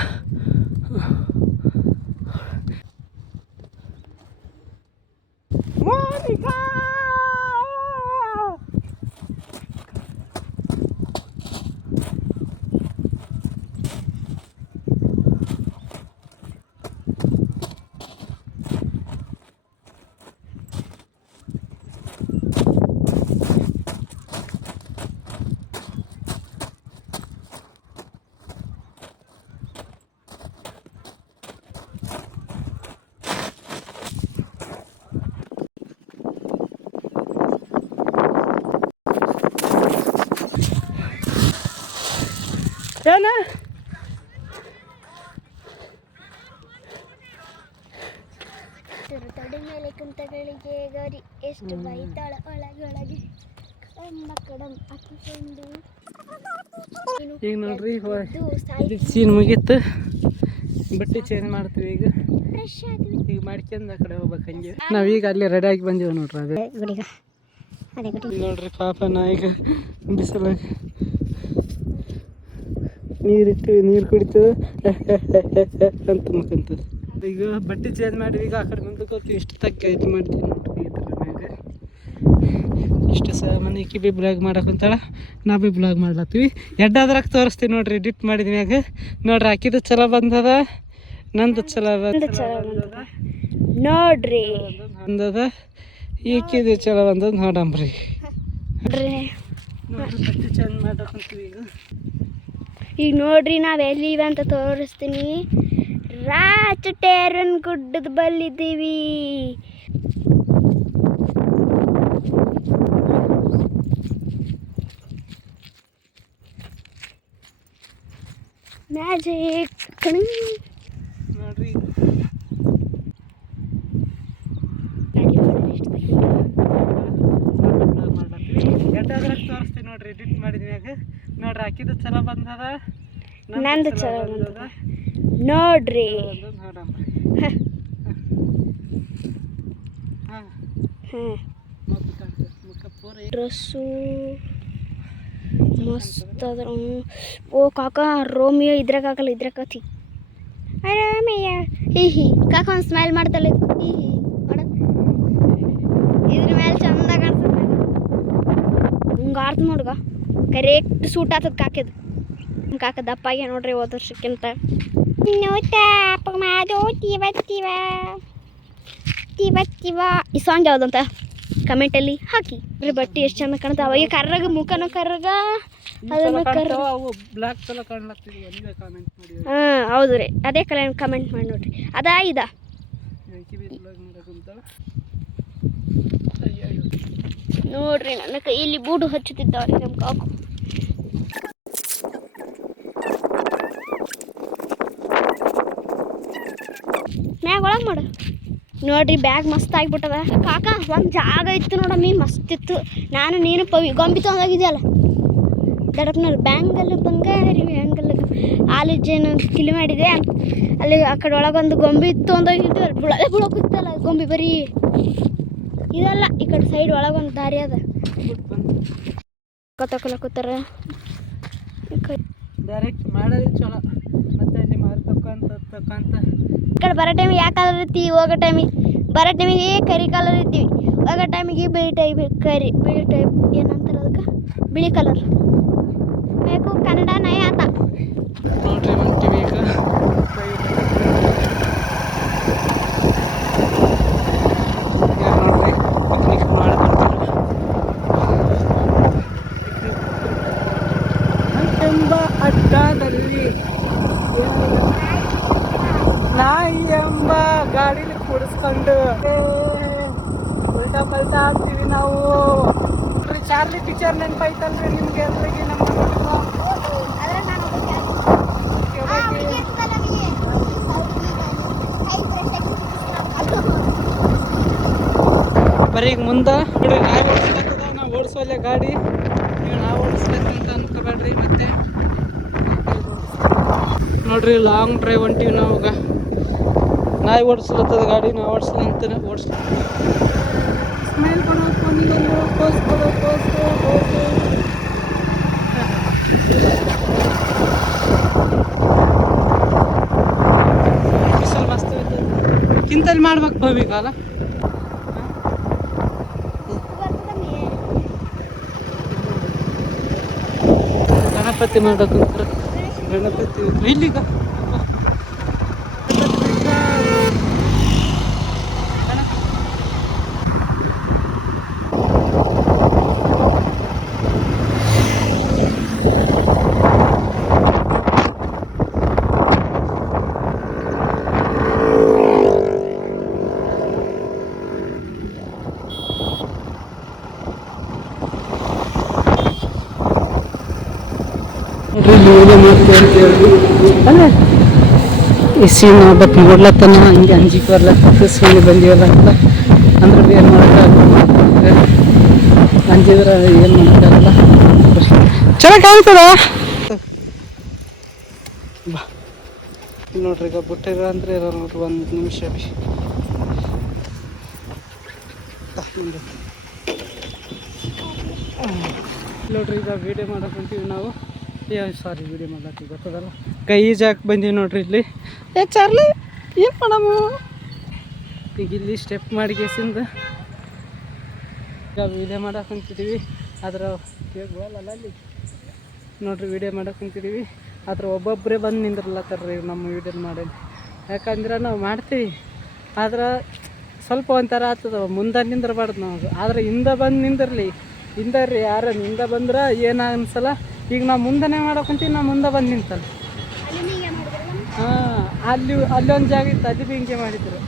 ಏನ ತಡೆ ಮೇಲೆ ಕುಂತಗಳಿಗೆ ಗರಿ ಎಷ್ಟು ಬೈತಾಳ ಒಳಗೊಳಗೆ ಕಡಂ ಹಾಕಿಕೊಂಡು ಈಗ ನೋಡ್ರಿ ಸೀನ್ ಮುಗೀತು. ಬಟ್ಟೆ ಚೇಂಜ್ ಮಾಡ್ತೀವಿ ಈಗ. ಫ್ರೆಶ್ ಆದ್ವಿ. ಈಗ ಮಾಡ್ಕೊಂಡು ಆ ಕಡೆ ಹೋಗ್ಬೇಕು ಹಂಗೆ. ನಾವೀಗ ಅಲ್ಲಿ ರೆಡಿ ಆಗಿ ಬಂದೀವಿ ನೋಡ್ರಿ. ಅದೇ ನೋಡ್ರಿ ಪಾಪ ನಾ ಈಗ ಬಿಸಿಲಾಗ ನೀರಿಟ್ಟು ನೀರು ಕುಡಿತು ಅಂತ ಮುಖಂತದ. ಈಗ ಬಟ್ಟೆ ಚೇಂಜ್ ಮಾಡಿ ಈಗ ಆ ಕಡೆ ಮುಂದಕ್ಕೆ ಹೋಗ್ತೀವಿ. ಇಷ್ಟು ತಕ್ಕ ಇದು ಮಾಡ್ತೀವಿ ನೋಡ್ರಿ. ಈ ಥರ ಮ್ಯಾಗ ಇಷ್ಟು ಮನೆ ಬಿ ಬ್ಲಾಗ್ ಮಾಡಕ್ಕಂತಾಳ, ನಾ ಬಿ ಬ್ಲಾಗ್ ಮಾಡ್ಲತ್ತೀವಿ. ಎಡ್ಡಾದ್ರಾಗ ತೋರಿಸ್ತೀವಿ ನೋಡ್ರಿ. ಎಡಿಟ್ ಮಾಡಿದ ಮ್ಯಾಗ ನೋಡ್ರಿ. ಆಕಿದು ಚಲೋ ಬಂದದ, ನಂದು ಚಲೋ ಬಂದದ ನೋಡ್ರಿ. ಬಂದದ ಈಕಿದು ಚಲೋ ಬಂದದ ನೋಡಂಬ್ರಿ. ನೋಡ್ರಿ ಬಟ್ಟೆ ಚೇಂಜ್ ಮಾಡಕ್ಕಂತೀವಿ ಈಗ ನೋಡ್ರಿ ನಾವು ಎಲ್ಲಿವೆ ಅಂತ ತೋರಿಸ್ತೀನಿ. ರಾಚಟೇರನ್ ಗುಡ್ಡದ ಬಲ್ಲಿದ್ದೀವಿ. ಮ್ಯಾಜಿಕ್ ನೋಡ್ರಿ. ಎಡ್ಡಾದ್ರಾಗ ತೋರಿಸ್ತೀವಿ ನೋಡ್ರಿ. ಎಡಿಟ್ ಮಾಡಿದ್ಮ್ಯಾಗ ನೋಡ್ರಿ. ಹಾಕಿದ್ದು ಚಲೋ ಬಂದದ, ನಂದು ಚಲೋ ಬಂದದ ನೋಡ್ರಿ. ನೋಡಂಬ್ರಿ. ಡ್ರೆಸ್ಸು ಮಸ್ತ್ ಅದ. ಓ ಕಾಕ ರೋಮಿಯೋ ಇದ್ರಾಗ ಹಾಕಲ್ಲ, ಇದ್ರಾಗ ಕತಿ ರೋಮಿಯೋ ಹಿ ಹಿ. ಕಾಕ ಒಂದು ಸ್ಮೈಲ್ ಮಾಡ್ತಲ್ಲ ಹಿ ಹಿ ಮಾಡ. ಇದ್ರ ಮೇಲೆ ಚಂದ ಕಾಣ್ತದ. ಹಂಗೆ ಆರ್ತ ನೋಡ್ಗ ಕರೆಕ್ಟ್ ಸೂಟ್ ಆಗ್ತದ ಕಾಕದು. ಕಾಕ ದಪ್ಪಾಗೆ ನೋಡ್ರಿ ಹೋದ ವರ್ಷಕ್ಕಿಂತ. ಈ ಸಾಂಗ್ ಯಾವುದಂತ ಕಮೆಂಟಲ್ಲಿ ಹಾಕಿ. ಬಟ್ಟೆ ಎಷ್ಟು ಚಂದ ಕಾಣ್ತಾವ. ಅವಾಗ ಕರ್ರಗ ಮುಖನೂ ಕರ್ರಗ, ಅದನ್ನು ಕರ್ರ. ಹಾಂ ಹೌದು ರೀ. ಅದೇ ಕಲರ್ ಕಮೆಂಟ್ ಮಾಡಿ ನೋಡ್ರಿ. ಅದಾ ಇದಾ ನೋಡ್ರಿ. ನನ್ನ ಕೈಯಲ್ಲಿ ಬೂಡು ಹಚ್ಚುತ್ತಿದ್ದವ್ರಿ ನಮ್ಮ ಕಾಕು. ಮ್ಯಾಗ ಒಳಗೆ ಮಾಡು ನೋಡ್ರಿ. ಬ್ಯಾಗ್ ಮಸ್ತ್ ಆಗಿಬಿಟ್ಟದ. ಕಾಕ ಒಂದು ಜಾಗ ಇತ್ತು ನೋಡಮ್ಮಿ, ಮಸ್ತ್ ಇತ್ತು. ನಾನು ನೀನು ಗೊಂಬಿ ತೊಗೊಂಡೋಗಿದ್ಯಲ್ಲ ದಡಪ್ನವ್ರು. ಬ್ಯಾಂಗಲ್ ಬಂಗಾರಿ ಬ್ಯಾಂಗಲ್ ಆಲೂಜೇನು ಕಿಲಿ ಮಾಡಿದೆ ಅಲ್ಲಿ. ಆ ಕಡೆ ಒಳಗೊಂದು ಗೊಂಬಿ ತೊಗೊಂಡೋಗಿದ್ದು. ಅಲ್ಲಿ ಬುಳದೆ ಬುಳಕುತ್ತಲ್ಲ ಗೊಂಬಿ. ಬರೀ ಇದಲ್ಲ, ಈ ಕಡೆ ಸೈಡ್ ಒಳಗೊಂದು ದಾರಿ ಅದ. ತಕೊಳಕತ್ತಾರ ಡೈರೆಕ್ಟ್ ಮಾಡೋದು ಚಲೋ. ಮತ್ತೆ ಅಲ್ಲಿ ಮಾರಿ ತಕ್ಕಂತ ಈ ಕಡೆ ಬರೋ ಟೈಮಿಗೆ ಯಾವ ಕಲರ್ ಇರ್ತೀವಿ, ಹೋಗೋ ಟೈಮಿಗೆ ಬರೋ ಟೈಮಿಗೆ ಕರಿ ಕಲರ್ ಇರ್ತೀವಿ, ಹೋಗೋ ಟೈಮಿಗೆ ಬಿಳಿ ಟೈಪ್ ಬಿಳಿ ಟೈಪ್ ಏನಂತಾರೆ ಅದಕ್ಕೆ ಬಿಳಿ ಕಲರ್ ಬೇಕು. ಕನ್ನಡ ನಯ ಆತ ನೋಡ್ರಿ. ಹೊಂಟಿವಿ ಈಗ. ನೋಡ್ರಿ ಪಿಕ್ನಿಕ್ ಮಾಡ್ಕೊಂತೀವಿ ಎಂಬ ಅಡ್ಡದಲ್ಲಿ. ನಾಯಿ ಎಂಬ ಗಾಡಿಲಿ ಕೂಡಿಸ್ಕೊಂಡು ಉಲ್ಟಾ ಪಲ್ಟಾ ಆಗ್ತೀವಿ ನಾವು. ಚಾರ್ಲಿ ಪಿಕ್ಚರ್ ನೆನಪಾಯ್ತಲ್ರಿ ನಿಮ್ಗೆ ಎಲ್ರಿಗೆ? ಬರೀ ಈಗ ಮುಂದೆ ನೋಡ್ರಿ ನಾವು ಓಡಿಸ್ಲತ್ತದ. ನಾವು ಓಡಿಸೋಲ್ಲ ಗಾಡಿ. ನೀವು ನಾವು ಓಡಿಸ್ಬೇಕಂತ ಅನ್ಕೋಬೇಡ್ರಿ. ಮತ್ತೆ ನೋಡ್ರಿ ಲಾಂಗ್ ಡ್ರೈವ್ ಹೊಂಟಿವಿ ನಾವಾಗ. ನಾಯಿ ಓಡಿಸ್ಲತ್ತದ ಗಾಡಿ, ನಾವು ಓಡಿಸ್ಲ ಅಂತ ಓಡಿಸ್ಲ. ಸ್ಮೈಲ್ ಕೊಡೋ ಫೋನಿಗೊಂದು ಪೋಸ್ ಕೊಡೋ ಪೋಸ್. ಬಿಸಿಲು ಮಸ್ತ್ ಐತೆ. ಕಿಂತಲ್ಲಿ ಮಾಡ್ಬೇಕು ಭವಿಗಾಲ. ಗಣಪತಿ ಮಾಡೋಕ್ಕಂತಾರೆ. ಗಣಪತಿ ಇಲ್ಲಿಗ ನೋಡ್ರಿ ಮಾಡ್ತೀವಿ ಅಂತ ಹೇಳಿ ಅಲ್ಲೇ ಈ ಸೀನ್ ಬಟ್ ನೋಡ್ಲತ್ತನ ಹಂಗೆ ಅಂಜಿಕೆ ಬರ್ಲತ್ತ ಸೀನ್ ಬಂದಿವಲ್ಲ ಅಂತ ಅಂದ್ರೆ ಏನು ಮಾಡೋಕ್ಕಾಗಲ್ಲ ಅಂಜಿದ್ರೆ ಏನು ಮಾಡೋಕ್ಕಾಗಲ್ಲ ಚೆನ್ನಾಗಿ ಕಾಣ್ತದ ಬಾ ನೋಡ್ರಿ ಈಗ ಬುಟ್ಟಿರ ಅಂದ್ರೆ ಇರೋ ನೋಡ್ರಿ 1 ನಿಮಿಷ ಬಿ ನೋಡ್ರಿ ಈಗ ವೀಡಿಯೋ ಮಾಡಕ್ಕೆ ಹೊಂತೀವಿ ನಾವು ಸಾರಿ ವೀಡಿಯೋ ಮಾಡಕ್ಕೆ ಗೊತ್ತದಲ್ಲ ಕೈ ಜಾಕ್ ಬಂದೀವಿ ನೋಡ್ರಿ ಇಲ್ಲಿ ಚಾರ್ಲಿ ಏನು ಮಾಡಮ್ಮ ಈಗ ಇಲ್ಲಿ ಸ್ಟೆಪ್ ಮಾಡಿ ಕೇಸಿಂದ ಈಗ ವೀಡಿಯೋ ಮಾಡಕ್ಕೆ ಹೊಂತಿದ್ದೀವಿ ಅದ್ರ ಕೇಳಲ್ಲ ಅಲ್ಲಿ ನೋಡ್ರಿ ವೀಡಿಯೋ ಮಾಡಕ್ಕೆ ಹೊಂತಿದ್ದೀವಿ ಆದ್ರೆ ಒಬ್ಬೊಬ್ಬರೇ ಬಂದು ನಿಂದ್ರಲ್ಲತ್ತಾರ್ರಿ ನಮ್ಮ ವೀಡಿಯೋ ಮಾಡಿ ಯಾಕಂದ್ರೆ ನಾವು ಮಾಡ್ತೀವಿ ಆದ್ರೆ ಸ್ವಲ್ಪ ಒಂಥರ ಆಗ್ತದ ಮುಂದೆ ನಿಂದಿರಬಾರ್ದು ನಾವು ಆದ್ರೆ ಹಿಂದೆ ಬಂದು ನಿಂದಿರಲಿ ಹಿಂದೆ ರೀ ಯಾರು ಹಿಂದೆ ಬಂದ್ರೆ ಏನು ಅನ್ಸಲ್ಲ ಈಗ ನಾವು ಮುಂದೆನೇ ಮಾಡಕ್ಕಂತೀವಿ ನಾವು ಮುಂದೆ ಬಂದು ನಿಂತಲ್ಲ ಹಾಂ ಅಲ್ಲೊಂದು ಜಾಗ ಇತ್ತು ಅದು ಭೀ ಹಿಂಗೆ ಮಾಡಿದ್ರು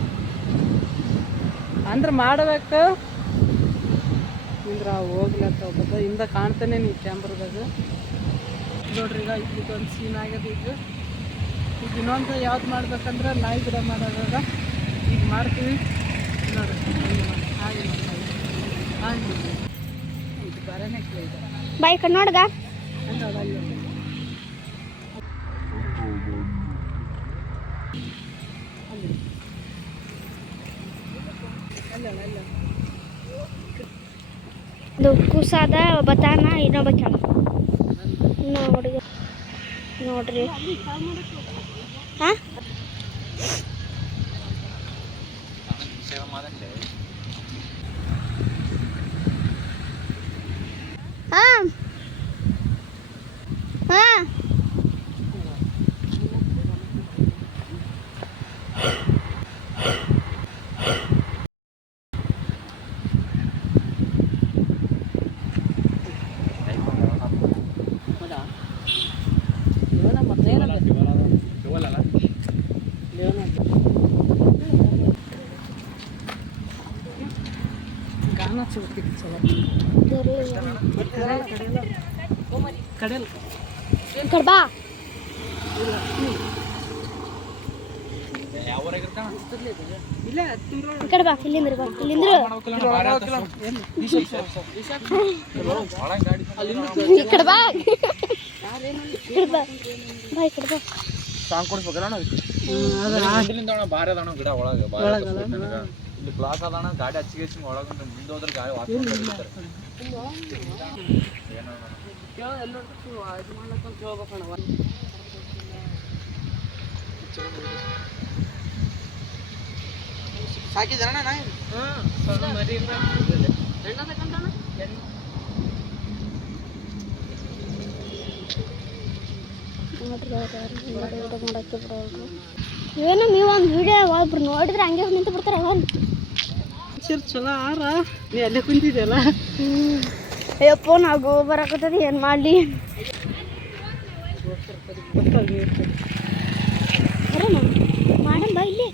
ಅಂದ್ರೆ ಮಾಡಬೇಕು ನಿಂದ್ರೆ ಹೋಗ್ಲತ್ತ ಹೋಗ್ಬೋದು ಹಿಂದೆ ಕಾಣ್ತಾನೆ ನೀ ಕ್ಯಾಮ್ರದಾಗ ನೋಡ್ರಿ ಈಗ ಇದೊಂದು ಸೀನ್ ಆಗ್ಯದ ಈಗ ಇನ್ನೊಂದು ಯಾವ್ದು ಮಾಡ್ಬೇಕಂದ್ರೆ ನಾಯಿ ಗಿಡ ಮಾಡೋದಾಗ ಈಗ ಮಾಡ್ತೀವಿ ನೋಡ್ರಿ ಹಾಗೆ ಹಾಗೆ ಇದು ಬರನೇ ಕೇಳಿದೆ ಬಾಯ್ ಕಣ್ಣು ನೋಡ್ಗ ಇದು ಕುಸಾದ ಬತಾನ ಇನ್ನೊಬ್ಬ ಕೆಳ ನೋಡ್ರಿ ಹಾಂ ಹಾಂ ಹಾಂ ಕಡ್ಬಾ ಕಡ್ಬಾ ಇಲ್ಲಿಂದ್ರ ಕಡ್ಬಾ ಬಾಯ್ ಕಡ್ಬಾ ಸಾಂಗ್ ಕೊಡ್ಬೇಕಲ್ಲ ಬಾರಿ ಅದಾಣ ಗಿಡ ಒಳಗೆ ಇಲ್ಲಿ ಕ್ಲಾಸ್ ಅದಾಣ ಗಾಡಿ ಹಚ್ಚಿಗೆ ಒಳಗೆ ಮುಂದೆ ಹೋದ್ರೆ ಗಾಡಿ ಸಾಕಿದಣ್ಣ ಏನು ನೀವು ಒಂದು ವಿಡಿಯೋ ಒಬ್ರು ನೋಡಿದ್ರೆ ಹಂಗೆ ನಿಂತು ಬಿಡ್ತಾರೆ ಚಲೋ ಆರ ನೀ ಅಲ್ಲೇ ಕುಂತಿದ್ಯಲ್ಲ ಅಯ್ಯಪ್ಪ ನಾವು ಬರಕತ್ತದ ಏನು ಮಾಡಲಿ ಮಾಡಮ್ ಬಾ ಇಲ್ಲಿ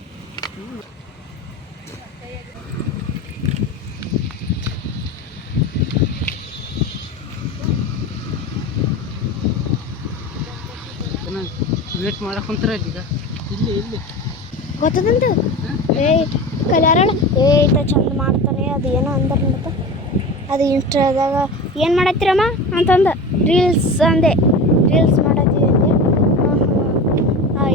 ವೇಟ್ ಮಾಡಕ್ಕೆ ಕುಂತಾರ ಈಗ ಇಲ್ಲಿ ಇಲ್ಲಿ ಗೊತ್ತದಂತ ಕಲ್ಯಾಣ ಈತ ಚಂದ ಮಾಡ್ತಾನೆ ಅದು ಏನೋ ಅಂದ್ರೆ ಮತ್ತೆ ಅದು ಇನ್ಸ್ಟಾದಾಗ ಏನು ಮಾಡತ್ತೀರಮ್ಮ ಅಂತಂದ ರೀಲ್ಸ್ ಅಂದೆ ರೀಲ್ಸ್ ಮಾಡತ್ತೀವಿ ಅಂದೆ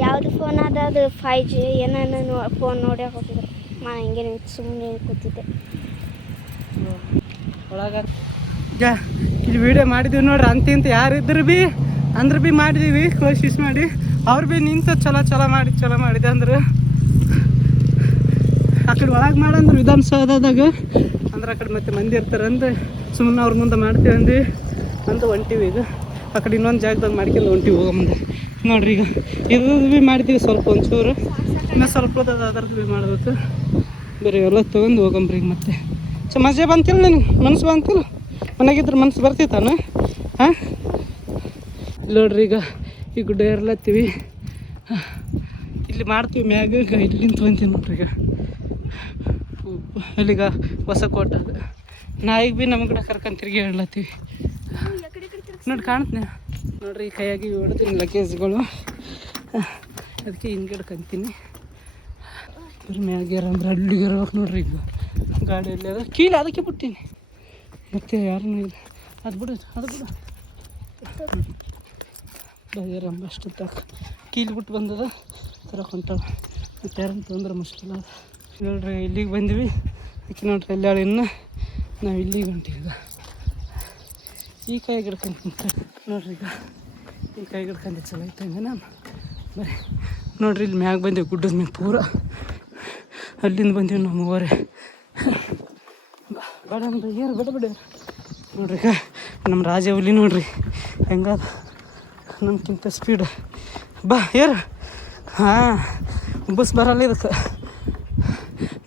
ಯಾವುದು ಫೋನ್ ಅದ ಅದು 5G ಏನೇನು ಫೋನ್ ನೋಡ್ಯಾಕೆ ಹೋಗಿದ್ರು ನಾ ಹಿಂಗೆ ಸುಮ್ಮನೆ ಕೂತಿದ್ದೆ ಒಳಗೆ ಈಗ ಇಲ್ಲಿ ವಿಡಿಯೋ ಮಾಡಿದ್ದೀವಿ ನೋಡ್ರಿ ಅಂತಿಂತ ಯಾರಿದ್ರು ಭೀ ಅಂದ್ರೆ ಭೀ ಮಾಡಿದ್ದೀವಿ ಕೋಶಿಶ್ ಮಾಡಿ ಅವ್ರು ಭೀ ನಿಂತು ಚಲೋ ಮಾಡಿದೆ ಅಂದ್ರೆ ಆ ಕಡೆ ಒಳಗೆ ಮಾಡಂದ್ರೆ ವಿಧಾನಸೌಧದಾಗ ಅಂದ್ರೆ ಆ ಕಡೆ ಮತ್ತೆ ಮಂದಿ ಇರ್ತಾರೆ ಅಂದ್ರೆ ಸುಮ್ಮನೆ ಅವ್ರ ಮುಂದೆ ಮಾಡ್ತೀವಿ ಅಂದು ಹೊಂಟೀವಿ ಈಗ ಆ ಕಡೆ ಇನ್ನೊಂದು ಜಾಗದಾಗ ಮಾಡ್ಕೊಂಡು ಹೊಂಟೀವಿ ಹೋಗೋ ಮುಂದೆ ನೋಡ್ರಿ ಈಗ ಇದು ಭೀ ಮಾಡಿದ್ದೀವಿ ಸ್ವಲ್ಪ ಒಂಚೂರು ಇನ್ನೂ ಸ್ವಲ್ಪ ಅದ್ರದ್ದು ಭೀ ಮಾಡಬೇಕು ಬೇರೆ ಎಲ್ಲ ತೊಗೊಂಡು ಹೋಗಂಬ್ರಿ ಈಗ ಮತ್ತೆ ಮಜೆ ಬಂತಿಲ್ಲ ನನಗೆ ಮನಸ್ಸು ಬಂತಿಲ್ಲ ಮನೆಗಿದ್ರೆ ಮನಸ್ಸು ಬರ್ತಿತ್ತಾನ ಹಾಂ ನೋಡ್ರಿ ಈಗ ಈ ಗುಡ್ಡ ಏರ್ಲತ್ತೀವಿ ಇಲ್ಲಿ ಮಾಡ್ತೀವಿ ಮ್ಯಾಗ ಇಲ್ಲಿಂದ ತೊಗೊಂತೀವಿ ನೋಡ್ರಿ ಈಗ ಅಲ್ಲಿಗ ಹೊಸಕೋಟೆ ಅದು ನಾಯಿಗೆ ಭೀ ನಮ್ಮ ಕಡೆ ಕರ್ಕೊಂಡು ತಿರುಗಿ ಹೇಳತ್ತೀವಿ ನೋಡಿ ಕಾಣುತ್ತೆ ನೋಡ್ರಿ ಈ ಕೈಯಾಗಿ ಹೊಡೆದಿನಿ ಲಗೇಜ್ಗಳು, ಅದಕ್ಕೆ ಹಿಂದ್ಗಡೆ ಕಂತೀನಿ. ಇದ್ರ ಮ್ಯಾಗ್ಯಾರ ಅಂದ್ರೆ ಅಲ್ಲಿಗೆ ಇರ್ಬೇಕು ನೋಡ್ರಿ. ಈಗ ಗಾಡಿಯಲ್ಲಿ ಅದ ಕೀಲಿ ಅದಕ್ಕೆ ಬಿಟ್ಟೀನಿ, ಮತ್ತೆ ಯಾರನ್ನೂ ಇಲ್ಲ. ಅದು ಬಿಡು ಬಗೆರಂಬ ಅಷ್ಟು ತಕ್ಕ ಕೀಲಿ ಬಿಟ್ಟು ಬಂದದ ತರಕ್ಕೆ ಹೊಂಟಾವ. ಮತ್ತೆ ಯಾರನ್ನು ತೊಂದರೆ ಮುಷ್ಕಿಲ್ಲ ಅದ. ನೋಡ್ರಿ ಇಲ್ಲಿಗೆ ಬಂದ್ವಿ. ಅದಕ್ಕೆ ನೋಡ್ರಿ ಎಲ್ಲಾಳು ಇನ್ನು ನಾವು ಇಲ್ಲಿಗೆ ಹೊಂಟೀವಿ. ಈಗ ಈ ಕೈ ಗಿಡ್ಕೊಂತ ನೋಡ್ರಿ, ಈಗ ಈ ಕೈ ಗಿಡ್ಕೊಂಡೆ ಚಲೋ ಐತಂಗೆ ನಾನು ಬರೀ ನೋಡ್ರಿ. ಇಲ್ಲಿ ಮ್ಯಾಗ ಬಂದೀವಿ, ಗುಡ್ಡದ ಮ್ಯಾಗ ಪೂರ ಅಲ್ಲಿಂದ ಬಂದೀವಿ ನಾವು ಮೂವರೇ. ಬೇಡ ಅಂದ್ರೆ ಏರು ಬೇಡ ನೋಡ್ರಿ. ಈಗ ನಮ್ಮ ರಾಜ ಹುಲಿ ನೋಡ್ರಿ ಹೆಂಗದ, ನಮ್ಗಿಂತ ಸ್ಪೀಡ್. ಬಾ ಏರು. ಹಾಂ, ಬಸ್ ಬರಲ್ಲ ಇದಕ್ಕೆ,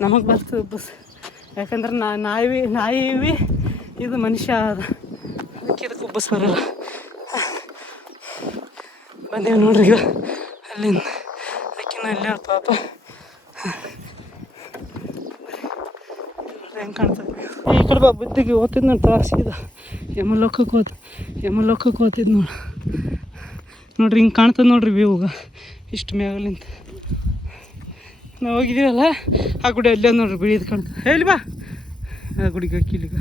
ನಮಗೆ ಬರ್ತದೆ ಬಸ್. ಯಾಕಂದ್ರೆ ನಾಯಿ ಇದು ಮನುಷ್ಯ ಅದ, ಅದಕ್ಕೆ ಇದಕ್ಕೆ ಬಸ್ ಬರಲ್ಲ. ಬಂದೇವು ನೋಡ್ರಿ ಈಗ ಅಲ್ಲಿಂದ. ಅದಕ್ಕಿನ್ನ ಇಲ್ಲ ಪಾಪ ಹೆಂಗೆ ಕಾಣ್ತದೆ. ಈ ಕಡೆ ಬಾ, ಬುದ್ಧಿಗೆ ಓದ್ತಿದ್ದು ನೋಡಿ ತ್ರಾಸಿದ. ಯಮಲೋಕಕ್ಕೆ ಓದ್ತಿದ್ದು ನೋಡ್ರಿ ಹಿಂಗೆ ಕಾಣ್ತದೆ ನೋಡ್ರಿ ವ್ಯೂಗ ಇಷ್ಟು ಮ್ಯಾಗಲಿಂತ. ನಾವು ಹೋಗಿದ್ದೀವಲ್ಲ ಆ ಗುಡಿ ಅಲ್ಲೇ ನೋಡ್ರಿ ಬಿಳಿದು ಕಾಣ್ತದೆ. ಹೇಳಿ ಬಾ, ಆ ಗುಡಿಗೆ ಅಕ್ಕಿಲಿಗ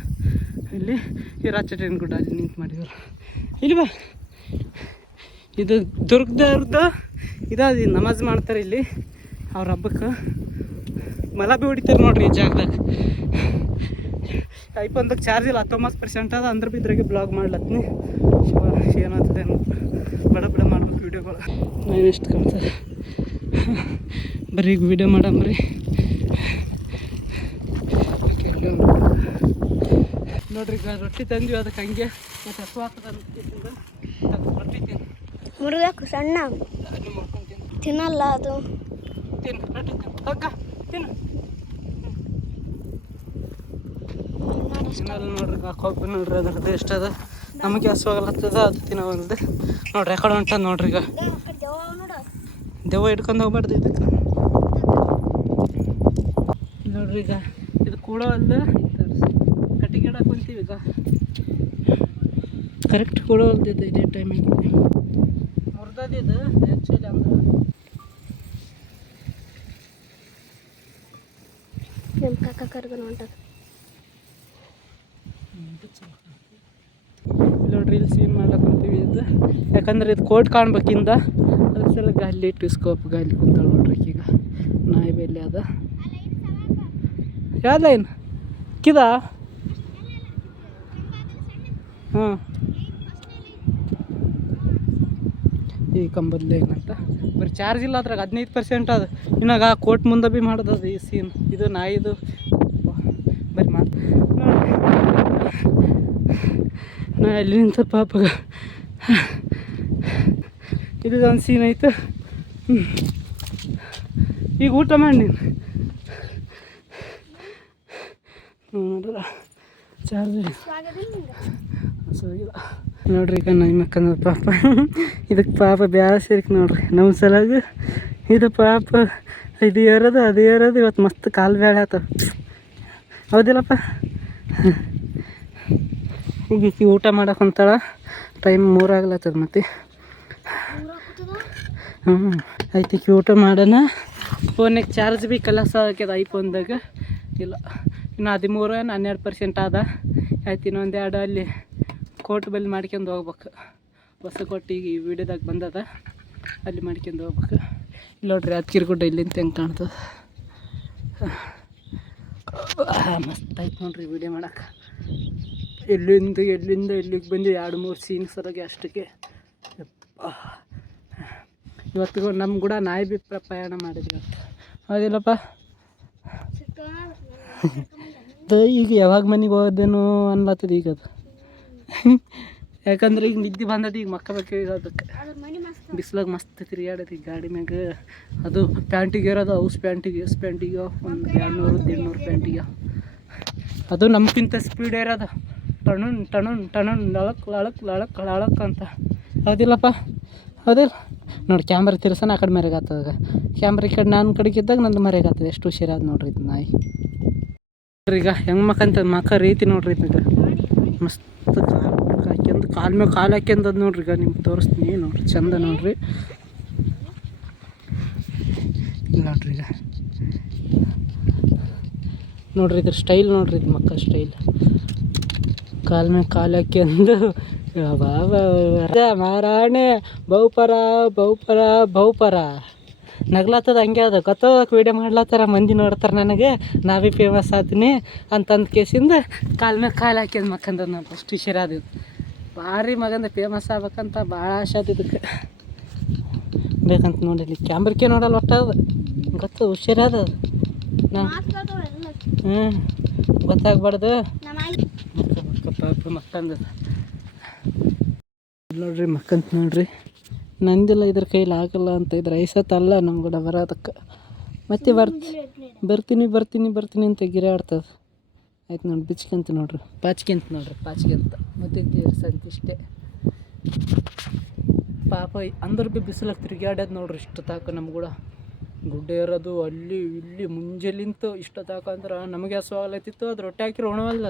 ಇಲ್ಲಿ ಈ ರಾಚಟೇನ್ ಗುಡ್ಡ ಅಲ್ಲಿ ನಿಂತು ಮಾಡಿದ್ರು. ಇಲ್ಲಿ ಬಾ, ಇದು ದುರ್ಗದವ್ರದ್ದು ಇದು ನಮಾಜ್ ಮಾಡ್ತಾರೆ ಇಲ್ಲಿ ಅವ್ರ ಹಬ್ಬಕ್ಕೆ. ಮಲ ಭೀ ಹೊಡಿತಾರೆ ನೋಡ್ರಿ ಈ ಜಾಗದಾಗ. ಐಫೋನ್ದಾಗ ಚಾರ್ಜ್ ಇಲ್ಲ, 19% ಅದ. ಅಂದ್ರೆ ಭೀ ಇದ್ರಾಗೆ ಬ್ಲಾಗ್ ಮಾಡ್ಲತ್ತೀನಿ. ಏನಾಗ್ತದೆ ಬಡ ಮಾಡ್ಬೇಕು ವೀಡಿಯೋಗಳು. ನಾನು ಎಷ್ಟು ಕಾಣ್ತದೆ ಬರೀ ಈಗ ವೀಡಿಯೋ ಮಾಡಮ್ರಿ. ನೋಡ್ರಿ ಈಗ ರೊಟ್ಟಿ ತಂದ್ವಿ, ಅದಕ್ಕೆ ಹಂಗೆ ಮತ್ತು ಹಸು ಹಾಕದ ರೊಟ್ಟಿ ತಿನ್ನು. ಮುರಿಬೇಕು ಸಣ್ಣ ತಿನ್ನಲ್ಲ ಅದು. ತಿನ್ನು ರೊಟ್ಟಿ ತಿನ್ನು, ತಿನ್ನು. ತಿನ್ನಲ್ಲ ನೋಡ್ರಿ. ಕೊಬ್ಬು ನೋಡ್ರಿ ಅದ್ರದ್ದು ಎಷ್ಟು ಅದ. ನಮಗೆ ಹಸುವಾಗಲತ್ತದ, ಅದು ತಿನ್ನೋಲ್ದು ನೋಡ್ರಿ. ಯಾಕಡೆ ಹೊಂಟದ ನೋಡ್ರಿ. ಈಗ ದೆವ್ವ ಹಿಡ್ಕೊಂಡು ಹೋಗ್ಬಾರ್ದು ಇದಕ್ಕೆ ನೋಡ್ರಿ. ಈಗ ಇದು ಕೂಡ ಅಲ್ಲ, ಕಟ್ಟಿಗೆ ಗಿಡ ಕುಂತೀವಿ. ಈಗ ಕರೆಕ್ಟ್ ಕೂಡ ಅಲ್ದಿದೆ ಇದೇ ಟೈಮಿಗೆ ಮುರ್ದದಿದ್ದು ಆ್ಯಕ್ಚುಲಿ. ಅಂದ್ರೆ ನಮ್ಮ ಕಾಕ ಕರ್ಕೊಂಡು ಹೊಂಟದ ನೋಡ್ರಿ. ಇಲ್ಲಿ ಸೀನ್ ಮಾಡ್ಲಕ್ಕೆ ಕುಂತೀವಿ ಇದು, ಯಾಕಂದ್ರೆ ಇದು ಕೋರ್ಟ್ ಕಾಣ್ಬೇಕಿಂದ ಅದ್ರ ಸಲ ಗಾಲಿ ಇಟ್ಟು ಸ್ಕೋಪ್ ಗಾಲಿ ಕುಂತಾಳ ನೋಡ್ರಿ. ಈಗ ನಾಯಿ ಬೆಲೆ ಅದ. ಯಾವ್ದು ಲೈನ್ ಕಿದ? ಹಾಂ, ಈ ಕಂಬದ ಲೈನ್ ಅಂತ ಬರೀ ಚಾರ್ಜ್ ಇಲ್ಲ ಅದ್ರಾಗ 15% ಅದ. ಇನ್ನಾಗ ಆ ಕೋರ್ಟ್ ಮುಂದೆ ಭೀ ಮಾಡೋದದು ಈ ಸೀನ್. ಇದು ನಾಯಿದು ಬರೀ ಮಾತು ನೋಡ್ರಿ. ನಾ ಎಲ್ಲಿ ನಿಂತ ಪಾಪಗ ಇದೊಂದು ಸೀನ್ ಐತೆ. ಈಗ ಊಟ ಮಾಡಿ ನೀನು ನೋಡ್ರ ಚಾರ್ಜ್ ಇಲ್ಲ ನೋಡ್ರಿ. ಈಗ ನೈಮಕ್ಕಂದ್ರೆ ಪಾಪ ಇದಕ್ಕೆ ಪಾಪ ಬ್ಯಾಸರಿಕೆ ನೋಡ್ರಿ. ನಮ್ಮ ಸಲಾಗ ಇದು ಪಾಪ ಇದು ಏರೋದು ಅದು ಏರೋದು. ಇವತ್ತು ಮಸ್ತ್ ಕಾಲು ಬ್ಯಾಳೆ ಆತವ, ಹೌದಿಲ್ಲಪ್ಪ? ಈಗ ಊಟ ಮಾಡಕ್ಕೆ ಹೊಂತಾಳ. ಟೈಮ್ 3 ಆಗ್ಲತ್ತದ ಮತ್ತೆ. ಆಯ್ತು ಈಗ ಊಟ ಮಾಡೋಣ. ಫೋನಿಗೆ ಚಾರ್ಜ್ ಭೀ ಕಲಸ ಆಗ್ಯದ ಐಫೋನ್ದಾಗ. ಇಲ್ಲ ಇನ್ನು 13-12% ಅದ. ಆಯ್ತು ಇನ್ನೊಂದು 2 ಅಲ್ಲಿ ಕೋರ್ಟ್ ಬಲ್ಲಿ ಮಾಡ್ಕೊಂಡು ಹೋಗ್ಬೇಕು. ಹೊಸ ಕೊಟ್ಟಿಗೆ ಈ ವಿಡಿಯೋದಾಗ ಬಂದದ, ಅಲ್ಲಿ ಮಾಡ್ಕೊಂಡು ಹೋಗ್ಬೇಕು. ಇಲ್ಲಿ ನೋಡ್ರಿ ಯಾದಗಿರಿ ಗುಡ್ಡ ಇಲ್ಲಿಂದ ಹೆಂಗೆ ಕಾಣ್ತದೆ. ಮಸ್ತ್ ಆಯ್ತು ನೋಡ್ರಿ ವಿಡಿಯೋ ಮಾಡೋಕೆ. ಎಲ್ಲಿಂದ ಇಲ್ಲಿಗೆ ಬಂದು 2-3 ಸೀನ್ ಸರಿಗೆ ಅಷ್ಟಕ್ಕೆ. ಇವತ್ತು ನಮ್ಮ ಕೂಡ ನಾಯಿ ಬಿ ಪ್ರಯಾಣ ಮಾಡಿದ್ವಿ, ಹೌದಿಲ್ಲಪ್ಪ? ಈಗ ಯಾವಾಗ ಮನೆಗೆ ಹೋಗೋದೇನೋ ಅನ್ಲತ್ತದ ಈಗ ಅದು. ಯಾಕಂದ್ರೆ ಈಗ ನಿದ್ದೆ ಬಂದದ, ಈಗ ಮಕ್ಕಬೇಕು. ಈಗ ಅದಕ್ಕೆ ಬಿಸಿಲಾಗ ಮಸ್ತ್ ತಿರುಗಾಡೋದು ಈಗ ಗಾಡಿ ಮ್ಯಾಗ. ಅದು ಪ್ಯಾಂಟಿಗೆ ಇರೋದು ಹೌಸ್ ಪ್ಯಾಂಟಿಗೆ ಒಂದು 200-150 ಪ್ಯಾಂಟಿಗೆ. ಅದು ನಮ್ಗಿಂತ ಸ್ಪೀಡ್ ಇರೋದು. ಟಣನ್ ಲಳಕ್ ಅಂತ, ಹೌದಿಲ್ಲಪ್ಪ? ಹೌದಿಲ್ಲ? ನೋಡಿ ಕ್ಯಾಮ್ರಾ ತಿರ್ಸೋಣ ಆ ಕಡೆ ಮರೆಗೆ ಆಗ್ತದ. ಕ್ಯಾಮ್ರಾ ಈ ಕಡೆ ನಾನು ಕಡೆಗೆ ಇದ್ದಾಗ ನಂದು ಮರೆಗೆ ಆಗ್ತದೆ. ಎಷ್ಟು ಹುಷಾರಾದ ನೋಡ್ರಿ ಇದು ನಾಯಿ. ಈಗ ಹೆಂಗೆ ಮಕ್ಕಂತ ಮಕ್ಕ ರೀತಿ ನೋಡ್ರಿ. ಈಗ ಮಸ್ತ್ ಹಾಕಿ ಹಾಕ್ಯಂದು ಕಾಲು ಮೇಲೆ ಕಾಲು ಹಾಕ್ಯಂದದ್ ನೋಡ್ರಿ. ಈಗ ನಿಮ್ಗೆ ತೋರಿಸ್ತೀನಿ ನೋಡ್ರಿ, ಚಂದ ನೋಡ್ರಿ. ನೋಡ್ರಿ ಈಗ ನೋಡ್ರಿ ಇದ್ರ ಸ್ಟೈಲ್ ನೋಡ್ರಿ, ಇದು ಮಕ್ಕಳ ಸ್ಟೈಲ್. ಕಾಲ ಮೇಲೆ ಕಾಲು ಹಾಕ್ಯಂದು ಮಾರಾಣೆ ಬಹುಪರ ಬಹುಪರ ಬಹುಪರ ನಗ್ಲತ್ತದ. ಹಂಗೆ ಅದ ಗೊತ್ತದಕ್ಕೆ ವೀಡಿಯೋ ಮಾಡ್ಲತ್ತಾರ, ಮಂದಿ ನೋಡ್ತಾರೆ ನನಗೆ, ನಾವೇ ಫೇಮಸ್ ಆತೀನಿ ಅಂತಂದು ಕೇಸಿಂದ ಕಾಲ ಮೇಲೆ ಕಾಲು ಹಾಕ್ಯಂದು ಮಕ್ಕಂದ ನಾನು ಫಸ್ಟ್ ಹುಷಾರಾದ. ಭಾರಿ ಮಗಂದ ಫೇಮಸ್ ಆಗ್ಬೇಕಂತ ಭಾಳ ಆಸೆ ಆದ. ಇದಕ್ಕೆ ಬೇಕಂತ ನೋಡಿಲ್ಲಿ ಕ್ಯಾಮ್ರಕ್ಕೆ ನೋಡಲ್ಲ ಒಟ್ಟದ ಗೊತ್ತದ, ಹುಷಾರದ ನಾ ಗೊತ್ತಾಗ್ಬಾರ್ದು ಪಾಪ ಮಕ್ಕಂದ. ನೋಡ್ರಿ ಮಕ್ಕಂತ ನೋಡ್ರಿ, ನಂದಿಲ್ಲ ಇದ್ರ ಕೈಲಿ ಆಗಲ್ಲ ಅಂತ ಇದ್ರೆ ಐಸತ್ತಲ್ಲ ನಮ್ಗೂಡ ಬರೋದಕ್ಕೆ. ಮತ್ತೆ ಬರ್ತೀನಿ ಬರ್ತೀನಿ ಬರ್ತೀನಿ ಅಂತ ಗಿರೆ ಆಡ್ತದೆ. ಆಯ್ತು ನೋಡಿ ಬಿಚ್ಕಂತ ನೋಡ್ರಿ, ಪಾಚ್ಕೆಂತ ನೋಡ್ರಿ, ಪಾಚ್ಕೆಂತ ಮತ್ತೆ ತೀರ್ಸಂತಿಷ್ಟೇ ಪಾಪ. ಅಂದ್ರೆ ಭೀ ಬಿಸಿಲಾಗ ತಿರುಗಾಡ್ಯದ ನೋಡ್ರಿ ಇಷ್ಟು ತಾಕ. ನಮ್ಗೂಡ ಗುಡ್ಡ ಇರೋದು ಅಲ್ಲಿ ಇಲ್ಲಿ ಮುಂಜಾಲಿಂತು ಇಷ್ಟು ತಾಕ ಅಂದ್ರೆ ನಮಗೆ ಹಸುವಾಗ್ಲತ್ತಿತ್ತು. ಅದು ರೊಟ್ಟಿ ಹಾಕಿರೋ ಉಣವಲ್ಲ,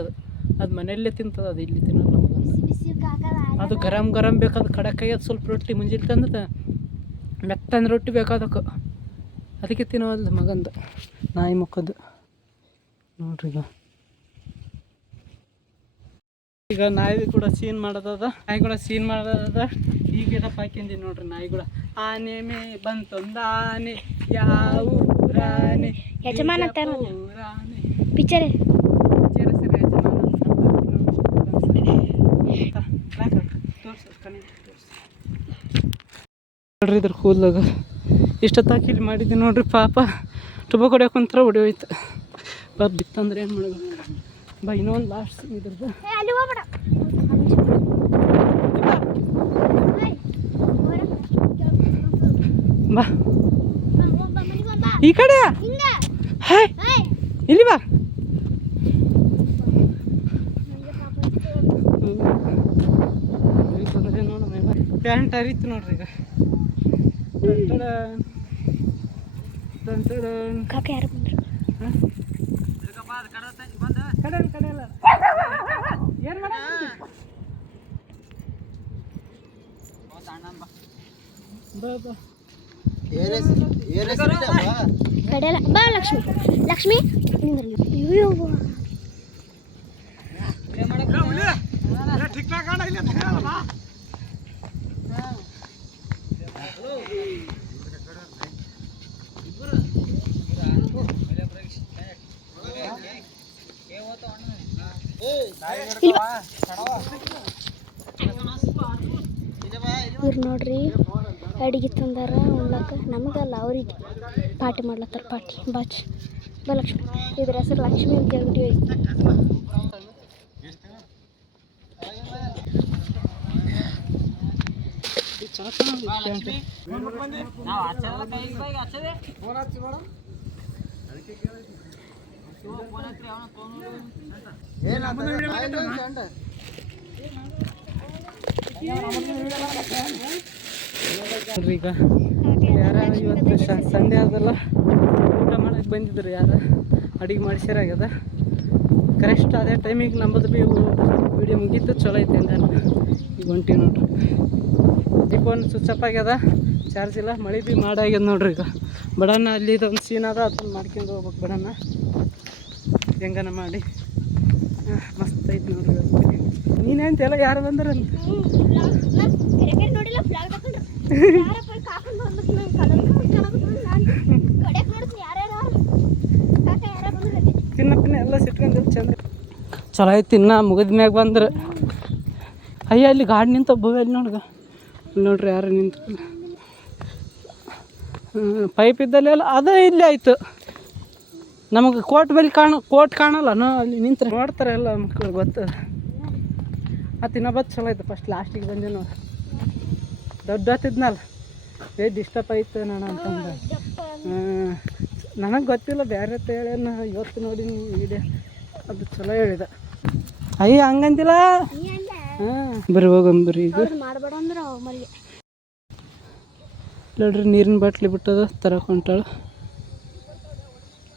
ಅದು ಮನೆಯಲ್ಲೇ ತಿಂತದ, ಅದು ಇಲ್ಲಿ ತಿನ್ನೋಲ್ಲ ನಮಗಂದು. ಅದು ಗರಂ ಗರಂ ಬೇಕಾದ ಕಡಕಾಯಿ, ಅದು ಸ್ವಲ್ಪ ರೊಟ್ಟಿ ಮುಂಜಾನೆ ತಂದ್ರೆ ಮೆತ್ತಂದ ರೊಟ್ಟಿ ಬೇಕಾದಕ್ಕೆ, ಅದಕ್ಕೆ ತಿನ್ನೋಲ್ಲ ಮಗಂದು. ನಾಯಿ ಮುಖದ್ದು ನೋಡ್ರಿ. ಈಗ ನಾಯಿ ಕೂಡ ಸೀನ್ ಮಾಡೋದದ, ನಾಯಿ ಕೂಡ ಸೀನ್ ಮಾಡೋದದ. ಈಗೇನಪ್ಪ ಹಾಕಿಂದೀನಿ ನೋಡ್ರಿ ನಾಯಿಗಳ. ಆನೆ ಮೇ ಬಂತೊಂದಾನೆ ಯಾವ ಊರಾನೆ ಯಜಮಾನ ಊರಾನೆ ಪಿಕ್ಚರ್ ನೋಡ್ರಿ ಇದ್ರ ಕೂದಲಾಗ ಇಷ್ಟೊತ್ತಾಕಿ ಇಲ್ಲಿ ಮಾಡಿದ್ದೀನಿ ನೋಡ್ರಿ. ಪಾಪ ಟುಬ ಕೊಡ್ಯಾಕ ಒಂಥರ ಹೊಡಿಯೋಯ್ತು. ಪಾಪ ಬಿತ್ತಂದ್ರೆ ಏನು ಮಾಡೋದು ಬಾ. ಇನ್ನೊಂದು ಲಾಸ್ಟ್ ಇದ್ರದ್ದು ಬಾ ಈ ಕಡೆ. ಹಾಯ್ ಇಲ್ಲಿ ಬಾ. ಪ್ಯಾಂಟ್ ಹರಿತು ನೋಡ್ರಿ ಈಗ. ಕಾಕ ಯಾರು ಬಂದ್ರು? ಕಡೆಯಲ್ಲ ಏನು ಮಾಡ ಕಡೆಯಲ್ಲ ಬಾ ಲಕ್ಷ್ಮಿ. ಲಕ್ಷ್ಮಿ ಇವ್ರು ನೋಡ್ರಿ ಅಡಿಗೆ ತಂದಾರ ಉಣ್ಣಕ್ಕೆ. ನಮಗಲ್ಲ ಅವ್ರಿಗೆ ಪಾರ್ಟಿ ಮಾಡ್ಲತ್ತಾರ. ಪಾರ್ಟಿ ಬಾಚ್ ಬಾ ಲಕ್ಷ್ಮಿ. ಇದ್ರ ಹೆಸರು ಲಕ್ಷ್ಮಿ ಅಂತ ಹೇಳ್ಬಿಟ್ಟು ಐತಿ. ಈಗ ಯಾರ ಇವತ್ತು ಸಂಡೆ ಆದಲ್ಲ, ಊಟ ಮಾಡಕ್ಕೆ ಬಂದಿದ್ರು. ಯಾರ ಅಡುಗೆ ಮಾಡಿಸ್ಯಾರಾಗ್ಯದ ಕರೆಕ್ಟ್ ಅದೇ ಟೈಮಿಗೆ. ನಮ್ಮದು ಭೀ ವಿಡಿಯೋ ಮುಗೀತು, ಚಲೋ ಐತೆ ಅಂದ. ಈಗ ಹೊಂಟಿ ನೋಡ್ರಿ. ಈ ಫೋನ್ ಸ್ವಿಚ್ ಆಫ್ ಆಗ್ಯದ, ಚಾರ್ಜ್ ಇಲ್ಲ. ಮಳೆ ಭೀ ಮಾಡಾಗ್ಯದ ನೋಡ್ರಿ. ಈಗ ಬಡನ್ನ ಅಲ್ಲಿ ಇದೊಂದು ಸೀನ್ ಅದ, ಅದನ್ನು ಮಾಡ್ಕೊಂಡು ಹೋಗ್ಬೇಕು ಬಡನ್ನ ಹೆಂಗನ ಮಾಡಿ. ಮಸ್ತ್ ಐತೆ ನೋಡ್ರಿ. ನೀನೇಂತೆಲ್ಲ ಯಾರು ಬಂದ್ರಂತ ತಿನ್ನ ಎಲ್ಲ ಸಿಟ್ಕೊಂಡು ಚಂದ್ರ ಚಲೋ ಐತಿ. ಇನ್ನು ಮುಗಿದ ಮ್ಯಾಗ ಬಂದ್ರೆ ಅಯ್ಯ ಅಲ್ಲಿ ಗಾಡಿ ನಿಂತ ಒಬ್ಬ ಅಲ್ಲಿ ನೋಡ್ರಿ ಯಾರು ನಿಂತ ಪೈಪ್ ಇದ್ದಲ್ಲೆಲ್ಲ ಅದೇ ಇಲ್ಲಿ ಆಯಿತು. ನಮಗೆ ಕೋಟ್ ಕಾಣಲ್ಲ ಅಲ್ಲಿ ನಿಂತ್ರೆ ನೋಡ್ತಾರೆ ಎಲ್ಲ ಮಕ್ಕಳು ಗೊತ್ತು. ಅದು ಇನ್ನೊಬ್ಬತ್ತು ಚಲೋ ಆಯ್ತು. ಫಸ್ಟ್ ಲಾಸ್ಟಿಗೆ ಬಂದೆ ನೋಡಿ, ದೊಡ್ಡ ಹತ್ತಿದ್ನಲ್ಲ, ಡಿಸ್ಟರ್ಬ್ ಆಯ್ತು ನಾನು ಅಂತಂದು. ನನಗೆ ಗೊತ್ತಿಲ್ಲ, ಬೇರೆ ಹೇಳೇನು ಇವತ್ತು ನೋಡಿ ವಿಡಿಯೋ, ಅದು ಚಲೋ ಹೇಳಿದ. ಅಯ್ಯ ಹಂಗಂತಿಲ್ಲ. ಹಾಂ ಬರ್ರಿ ಹೋಗಂಬರ್ರಿ. ಈಗ ನೋಡ್ರಿ ನೀರಿನ ಬಾಟ್ಲಿ ಬಿಟ್ಟದ ತರಕ್ಕೆ ಹೊಂಟಾಳು.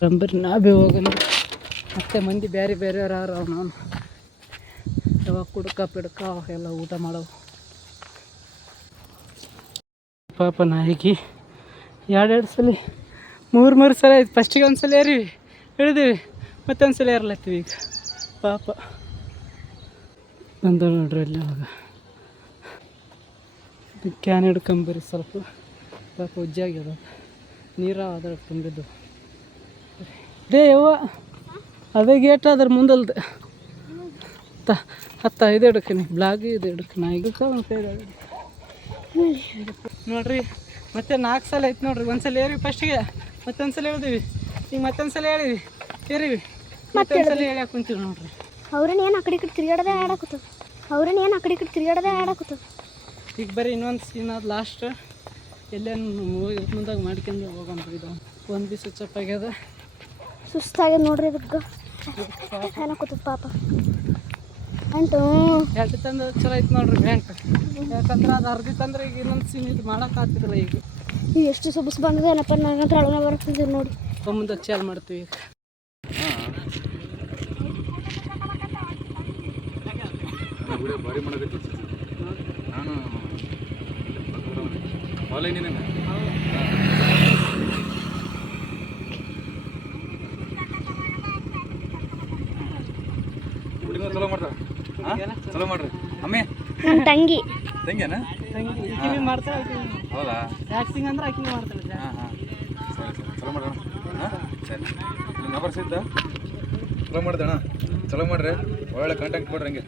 ರಂಬರಿ ನಾ ಭೀ ಹೋಗಂದ್ರೆ ಮತ್ತೆ ಮಂದಿ ಬೇರೆ ಬೇರೆಯವ್ರು ಅವನು ಅವ ಕುಡ್ಕ ಪಿಡ್ಕ ಎಲ್ಲ ಊಟ ಮಾಡವು. ಪಾಪ ನಾಯಿಗೆ ಎರಡೆರಡು ಸಲ ಮೂರು ಸಲ ಆಯ್ತು. ಫಸ್ಟಿಗೆ ಒಂದು ಸಲ ಏರಿವಿ ಇಳಿದೀವಿ, ಮತ್ತೊಂದು ಸಲ ಏರ್ಲತ್ತೀವಿ. ಈಗ ಪಾಪ ಬಂದ ನೋಡ್ರಿ ಅಲ್ಲಿ ಅವಾಗ ಕ್ಯಾನ್ ಹಿಡ್ಕೊಂಬರಿ ಸ್ವಲ್ಪ. ಪಾಪ ಉಜ್ಜಾಗ್ಯದ ನೀರು ಅದ್ರ ತುಂಬಿದ್ದು. ಅದೇ ಯವ್ವ ಅದೇ ಗೇಟ್ ಅದ್ರ ಮುಂದಲ್ದು ಇದು ಹಿಡ್ಕನಿ ಬ್ಲಾಗ್ ಇದು ಹಿಡ್ಕನ ಈಗ ನೋಡ್ರಿ. ಮತ್ತೆ 4 ಸಲ ಐತೆ ನೋಡ್ರಿ. ಒಂದ್ಸಲ ಏರಿವಿ ಫಸ್ಟಿಗೆ, ಮತ್ತೊಂದು ಸಲ ಇಳಿದೀವಿ, ಈಗ ಮತ್ತೊಂದು ಸಲ ಹೇಳಿವಿ ಏರಿವಿ, ಮತ್ತೊಂದು ಸಲ ಹೇಳಿ ಕುಂತೀವಿ ನೋಡ್ರಿ. ಅವ್ರನ್ನ ಏನು ಆ ಕಡೆ ಈ ಕಡೆ ತಿರುಗಾಡೋದೇ ಆಡಾಕತ್ತದ. ಈಗ ಬರೀ ಇನ್ನೊಂದು ಸೀನ್ ಅದು ಲಾಸ್ಟ್. ಎಲ್ಲೇನು ಮುಂದಾಗ ಮಾಡ್ಕೊಂಡು ಹೋಗೋಣ್ರಿ. ಇದು ಒಂದು ಬಿ ಸ್ವಿಚ್ ಅಪ್ ಆಗ್ಯದ, ಸುಸ್ತಾಗ್ಯದ ನೋಡ್ರಿ. ಇದಕ್ಕೆ ಏನಾಕತ್ತದ ಪಾಪ ಅಂಟು ಎರಡು ತಂದ್ರೆ ಚಲೋ ಐತೆ ನೋಡ್ರಿ ಬ್ಯಾಂಕ್. ಯಾಕಂದ್ರೆ ಅದು ಅರ್ಧಿತ್ತಂದ್ರೆ ಈಗ ಇನ್ನೊಂದು ಸೀನ್ ಇದು ಮಾಡೋಕ್ಕಾಗ್ತಿರಲ್ಲ. ಈಗ ಎಷ್ಟು ಸೊಬಸ್ ಬಂದಿದೆ ಏನಪ್ಪ, ನನಗಂತ್ರ ಅಳನ ಬರ್ತಿದ್ದೀವಿ ನೋಡಿ. ಮುಂದೆ ಚಾಲ್ ಮಾಡ್ತೀವಿ ಈಗ. ಚಲೋ ಮಾಡ್ರಿ ಅಮ್ಮೆ. ನಮ್ಮ ತಂಗಿ ತಂಗಿನ ಮಾಡ್ತಾಳೆ. ಹೌದಾ? ಆ್ಯಕ್ಟಿಂಗ್ ಅಂದ್ರೆ ಆಕಿಂಗ್ ಮಾಡ್ತಾಳೆ. ಸರಿ ಚಲೋ ಮಾಡೋಣ. ಸರಿ ನಂಬರ್ ಸಿದ್ದ ಚಲೋ ಮಾಡ್ದಣ್ಣ. ಚಲೋ ಮಾಡ್ರಿ, ಒಳ್ಳೆ ಕಾಂಟ್ಯಾಕ್ಟ್ ಕೊಡ್ರಿ ಹಂಗೆ.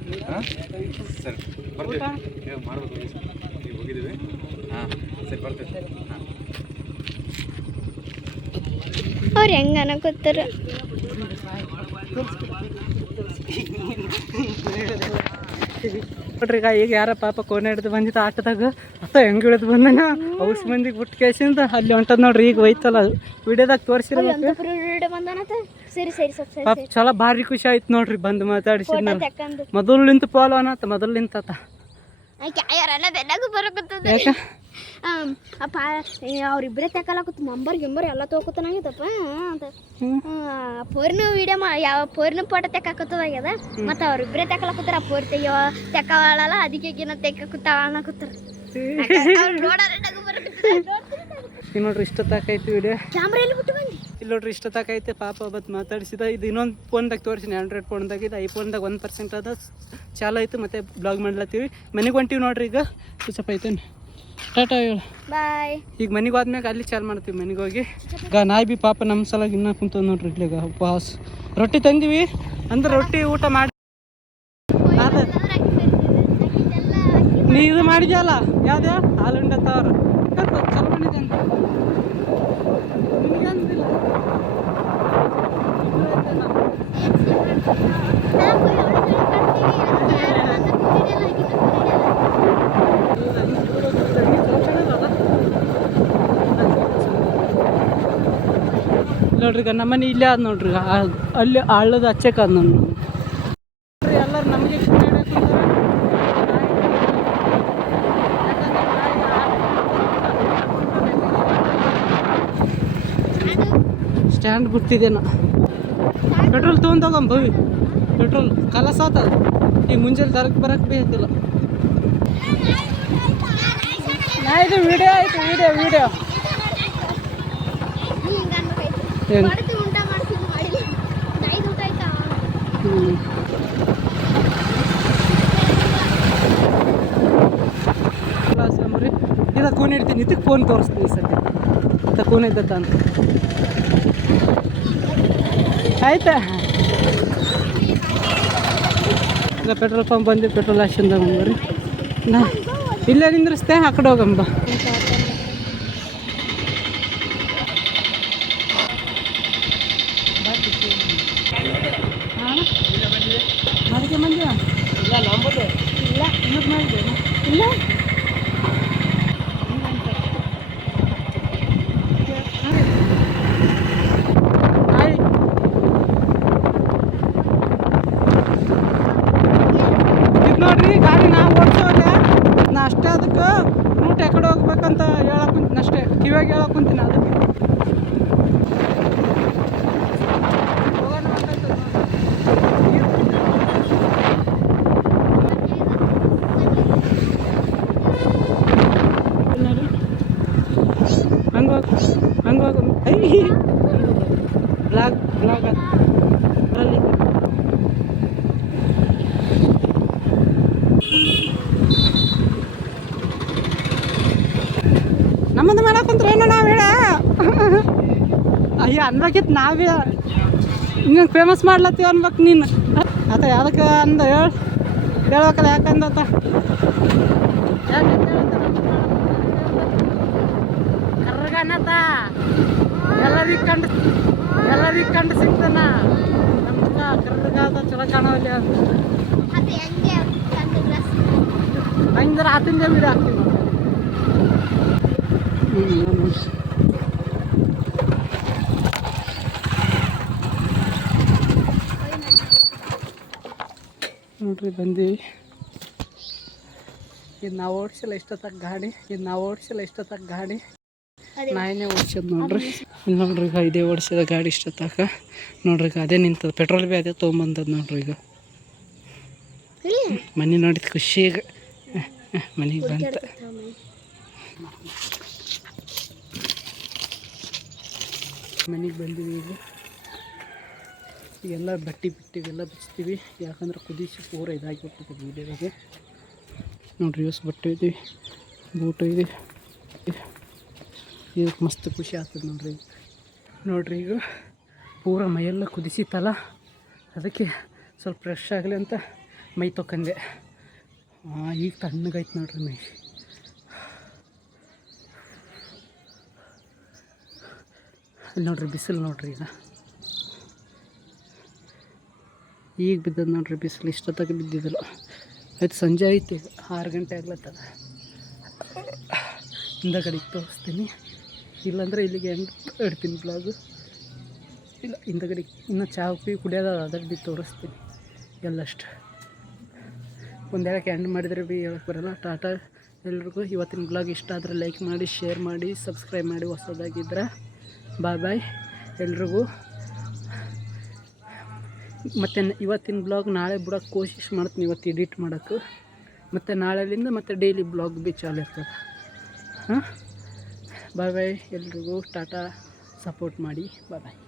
ಸರಿ ಬರ್ತೀವಿ, ಮಾಡ್ಬೇಕು ಈಗ ಹೋಗಿದ್ದೀವಿ. ಸರಿ ಬರ್ತೀವಿ. ಅವ್ರು ಹೆಂಗೆ ಅನ್ನಕೋತಾರ. ನೋಡ್ರಿ ಈಗ ಯಾರ ಪಾಪ ಕೋಣೆ ಹಿಡಿದು ಬಂದಿತ್ತು ಆಟದಾಗ. ಹೆಂಗೆ ಇಳಿದು ಬಂದನ ಔಸ್ ಮಂದಿಗೆ ಬಿಟ್ಟು ಕೇಸಿಂದ ಅಲ್ಲಿ ಹೊಂಟದ್ ನೋಡ್ರಿ. ಈಗ ಹೋಯ್ತಲ್ಲ ವಿಡಿಯೋದಾಗ ತೋರಿಸಿರ್ಬೇಕು. ಪಾಪ ಚಲೋ ಭಾರಿ ಖುಷಿ ಆಯ್ತು ನೋಡ್ರಿ ಬಂದು ಮಾತಾಡಿಸಿದ್. ಮೊದಲಿಂತ ಪೋಲು ಅನ್ನತ್ತ, ಮೊದಲಿಂತ ಅಪ್ಪ ಅವ್ರಿಬ್ಬರೇ ತಗೊಳಕತ್ತು. ಮಂಬರ್ ಎಲ್ಲ ತೊಗೊತಾನಾಗಿತ್ತಪ್ಪ ಅಂತ ಪೋರಿನ ವಿಡಿಯೋ ಯಾವ ಪೋರಿನ ಫೋಟೋ ತೆಕ್ಕಾಕತ್ತದಾಗ್ಯದ. ಮತ್ತು ಅವ್ರಿಬ್ಬರೇ ತಗೊಳಕತ್ತಾರ. ಆ ಪೋರಿ ತೆಕ್ಕವಳಲ್ಲ, ಅದಕ್ಕೆ ತೆಕ್ಕಾಕತ್ತಾವ ಅನ್ನಕತ್ತಾರ. ಈಗ ನೋಡ್ರಿ ಇಷ್ಟೊತ್ತಾಕೈತಿ ವಿಡಿಯೋ. ಕ್ಯಾಮ್ರಾ ಎಲ್ಲಿ ಬಿಟ್ಟು ಬಂದಿ? ಇಲ್ಲಿ ನೋಡ್ರಿ ಇಷ್ಟೊತ್ತಾಕೈತೆ. ಪಾಪ ಬತ್ ಮಾತಾಡಿಸಿದ. ಇದು ಇನ್ನೊಂದು ಫೋನ್ದಾಗ ತೋರಿಸಿನಿ, ಆಂಡ್ರಾಯ್ಡ್ ಫೋನ್ದಾಗ. ಇದು ಐಫೋನ್ದಾಗ 1% ಅದ ಚಾಲು ಆಯ್ತು. ಮತ್ತೆ ಬ್ಲಾಗ್ ಮಾಡ್ಲತ್ತೀವಿ. ಮನೆಗೆ ಹೊಂಟೀವಿ ನೋಡ್ರಿ. ಈಗ ಸ್ವಲ್ಪ ಐತೇನು ಟಾಟಾ ಹೇಳು ಬಾಯ್. ಈಗ ಮನೆಗೆ ಹೋದ್ಮ್ಯಾಗ ಅಲ್ಲಿ ಚಾಲು ಮಾಡ್ತೀವಿ. ಮನೆಗೆ ಹೋಗಿ ಈಗ ನಾಯಿ ಬಿ ಪಾಪ ನಮ್ಮ ಸಲಾಗಿ ಇನ್ನೂ ಕುಂತ ನೋಡ್ರಿ. ಇಲ್ಲಿಗ ಉಪವಾಸ ರೊಟ್ಟಿ ತಂದಿವಿ ಅಂದ್ರೆ ರೊಟ್ಟಿ ಊಟ ಮಾಡಿ. ನೀ ಇದು ಮಾಡಿದ್ಯಲ್ಲ ಯಾವ್ದು ಹಾಲುಂಡೆ ತವರ ಚಲೋ ಮಾಡಿದೆ ಅಂತ ನಿನಗಂದಿಲ್ಲ. ನೋಡ್ರಿ ಈಗ ನಮ್ಮನೆ ಇಲ್ಲೇ ಆದ ನೋಡ್ರಿ. ಅಲ್ಲಿ ಹಳ್ಳದ ಹಚ್ಚಕ್ಕೆ ಆದ ನೋಡ್ರಿ. ಎಲ್ಲರೂ ನಮಗೆ ಸ್ಟ್ಯಾಂಡ್ ಬಿಟ್ಟಿದ್ದೇನ. ಪೆಟ್ರೋಲ್ ತೊಗೊಂಡೋಗಮ್ಮ ಭವಿ. ಪೆಟ್ರೋಲ್ ಕಲಸ ಆತದ. ಈಗ ಮುಂಜಾನೆ ದರಕ್ಕೆ ಬರಕ್ಕೆ ಬೇಕಿಲ್ಲ. ಇದು ವಿಡಿಯೋ ಆಯ್ತು. ವಿಡಿಯೋ ಇದು ಫೋನ್ ಇಡ್ತೀನಿ. ಇದಕ್ಕೆ ಫೋನ್ ತೋರಿಸ್ತೀನಿ ಸದ್ಯ. ಫೋನ್ ಇದ್ದತ್ತ ಅಂತ ಆಯ್ತಾ. ಈಗ ಪೆಟ್ರೋಲ್ ಪಂಪ್ ಬಂದು ಪೆಟ್ರೋಲ್ ಹಾಕ್ಸಿಂದ ಬರ್ರಿ. ನಾ ಇಲ್ಲೇ ನಿಂದ್ರಿಸ್ತೆ, ಆ ಕಡೆ ಹೋಗಂಬ. ಮಾಡಿಕೆ ಮಂದಿ ಇಲ್ಲ ನಂಬುದು ಇಲ್ಲ ಇನ್ನೊಂದು ಮಾಡಿದೆ ಇಲ್ಲ. ಇದು ನೋಡ್ರಿ ಗಾಡಿ ನಾವು ಓಡಿಸೋಲ್ಲ. ನಾ ಅಷ್ಟೇ ಅದಕ್ಕೆ ರೂಟ್ ಎಕಡೆ ಹೋಗ್ಬೇಕಂತ ಹೇಳಕ್ ಕುಂತೀನಿ ಅಷ್ಟೇ. ಕಿವಾಗ ಹೇಳಕ್ ಕುಂತೀನಿ ಅದಕ್ಕೆ. ಬ್ಲಾಗ್ ಅದರಲ್ಲಿ ನಮ್ಮದು ಮಾಡಕ್ಕಂತ್ರ ಏನೋ ನಾವು ಹೇಳ ಅಯ್ಯ ಅನ್ಬೇಕಿತ್ತು ನಾವೇ ಇನ್ನೊಂದು ಫೇಮಸ್ ಮಾಡ್ಲತ್ತೀವಿ ಅನ್ಬೇಕು ನೀನು ಆತ ಯಾವ್ದಕ್ಕೆ ಅಂದ ಹೇಳ್ಬೇಕಲ್ಲ ಯಾಕಂದತ್ತ ಕರ್ಗನತ ಎಲ್ಲರಿಗೆ ಕಂಡು ಸಿಗ್ತಾನ ನಮ್ಗ ಕರ್ಗಾದ ಚಲೋ ಕಾಣವಲ್ಲಿ ಅಂತ ಹಂಗಿದ್ರೆ ಆತಿಂದ ವಿಡಿಯೋ ಹಾಕ್ತೀವಿ ನೋಡ್ರಿ ಬಂದೀವಿ ಇದು ನಾವು ಓಡಿಸಿಲ್ಲ ಇಷ್ಟೊತ್ತಾಗ ಗಾಡಿ ನಾನೇ ಓಡಿಸೋದು ನೋಡ್ರಿ ಇಲ್ಲಿ ನೋಡ್ರಿ ಈಗ ಇದೇ ಓಡಿಸಿದ ಗಾಡಿ ಇಷ್ಟೊತ್ತಾಗ ನೋಡ್ರಿ ಈಗ ಅದೇ ನಿಂತದ ಪೆಟ್ರೋಲ್ ಬಿ ಅದೇ ತೊಗೊಂಬಂದದ ನೋಡ್ರಿ ಈಗ ಮನೆ ನೋಡಿದ ಖುಷಿಗೆ ಮನೆಗೆ ಬಂತ ಮನೆಗೆ ಬಂದೀವಿ ಈಗೆಲ್ಲ ಬಟ್ಟೆ ಬಿಟ್ಟಿವೆಲ್ಲ ಬಿಚ್ತೀವಿ ಯಾಕಂದ್ರೆ ಕುದಿಸಿ ಪೂರ ಇದಾಗಿಬಿಡ್ತದೆ ವೀಡಿಯೋದಾಗೆ ನೋಡ್ರಿ ಯೂಸ್ ಬಟ್ಟೆ ಇದ್ದೀವಿ ಬೂಟು ಇದೆ ಇದಕ್ಕೆ ಮಸ್ತ್ ಖುಷಿ ಆಗ್ತದೆ ನೋಡ್ರಿ ಈಗ ಪೂರ ಮೈಯೆಲ್ಲ ಕುದಿಸಿತ್ತಲ್ಲ ಅದಕ್ಕೆ ಸ್ವಲ್ಪ ಫ್ರೆಶ್ ಆಗಲಿ ಅಂತ ಮೈ ತೊಕೊಂಡೆ ಈಗ ತಣ್ಣಗೈತೆ ನೋಡ್ರಿ ಮೈ ಅಲ್ಲಿ ನೋಡ್ರಿ ಬಿಸಿಲು ನೋಡ್ರಿ ಈಗ ಬಿದ್ದದ ನೋಡ್ರಿ ಬಿಸಿಲು ಇಷ್ಟೊತ್ತಾಗ ಬಿದ್ದಿದ್ದಿಲ್ಲ ಆಯ್ತು ಸಂಜೆ ಐತಿ 6 ಗಂಟೆ ಆಗ್ಲತ್ತದ ಹಿಂದಗಡೆಗೆ ತೋರಿಸ್ತೀನಿ ಇಲ್ಲಾಂದ್ರೆ ಇಲ್ಲಿಗೆ ಇಡ್ತೀನಿ ಬ್ಲಾಗು ಇಲ್ಲ ಹಿಂದಗಡೆಗೆ ಇನ್ನೂ ಚಹಾ ಕುಡಿಯೋದ ಅದರಲ್ಲಿ ತೋರಿಸ್ತೀನಿ ಎಲ್ಲಷ್ಟು ಒಂದು ಹೇಳಕ್ಕೆ ಎಂಡ್ ಮಾಡಿದರೆ ಭೀ ಹೇಳಕ್ಕೆ ಬರೋಲ್ಲ ಟಾಟಾ ಎಲ್ರಿಗೂ ಇವತ್ತಿನ ಬ್ಲಾಗ್ ಇಷ್ಟ ಆದರೆ ಲೈಕ್ ಮಾಡಿ ಶೇರ್ ಮಾಡಿ ಸಬ್ಸ್ಕ್ರೈಬ್ ಮಾಡಿ ಹೊಸದಾಗಿದ್ದರೆ ಬಾಯ್ ಎಲ್ರಿಗೂ ಮತ್ತು ಇವತ್ತಿನ ಬ್ಲಾಗ್ ನಾಳೆ ಬಿಡೋಕ್ಕೆ ಕೋಶಿಶ್ ಮಾಡ್ತೀನಿ ಇವತ್ತು ಎಡಿಟ್ ಮಾಡೋಕ್ಕೆ ಮತ್ತು ನಾಳೆಯಿಂದ ಮತ್ತು ಡೈಲಿ ಬ್ಲಾಗ್ ಭೀ ಚಾಲು ಇರ್ತದೆ ಹಾಂ ಬಾಯ್ ಎಲ್ರಿಗೂ ಟಾಟಾ ಸಪೋರ್ಟ್ ಮಾಡಿ ಬಾಯ್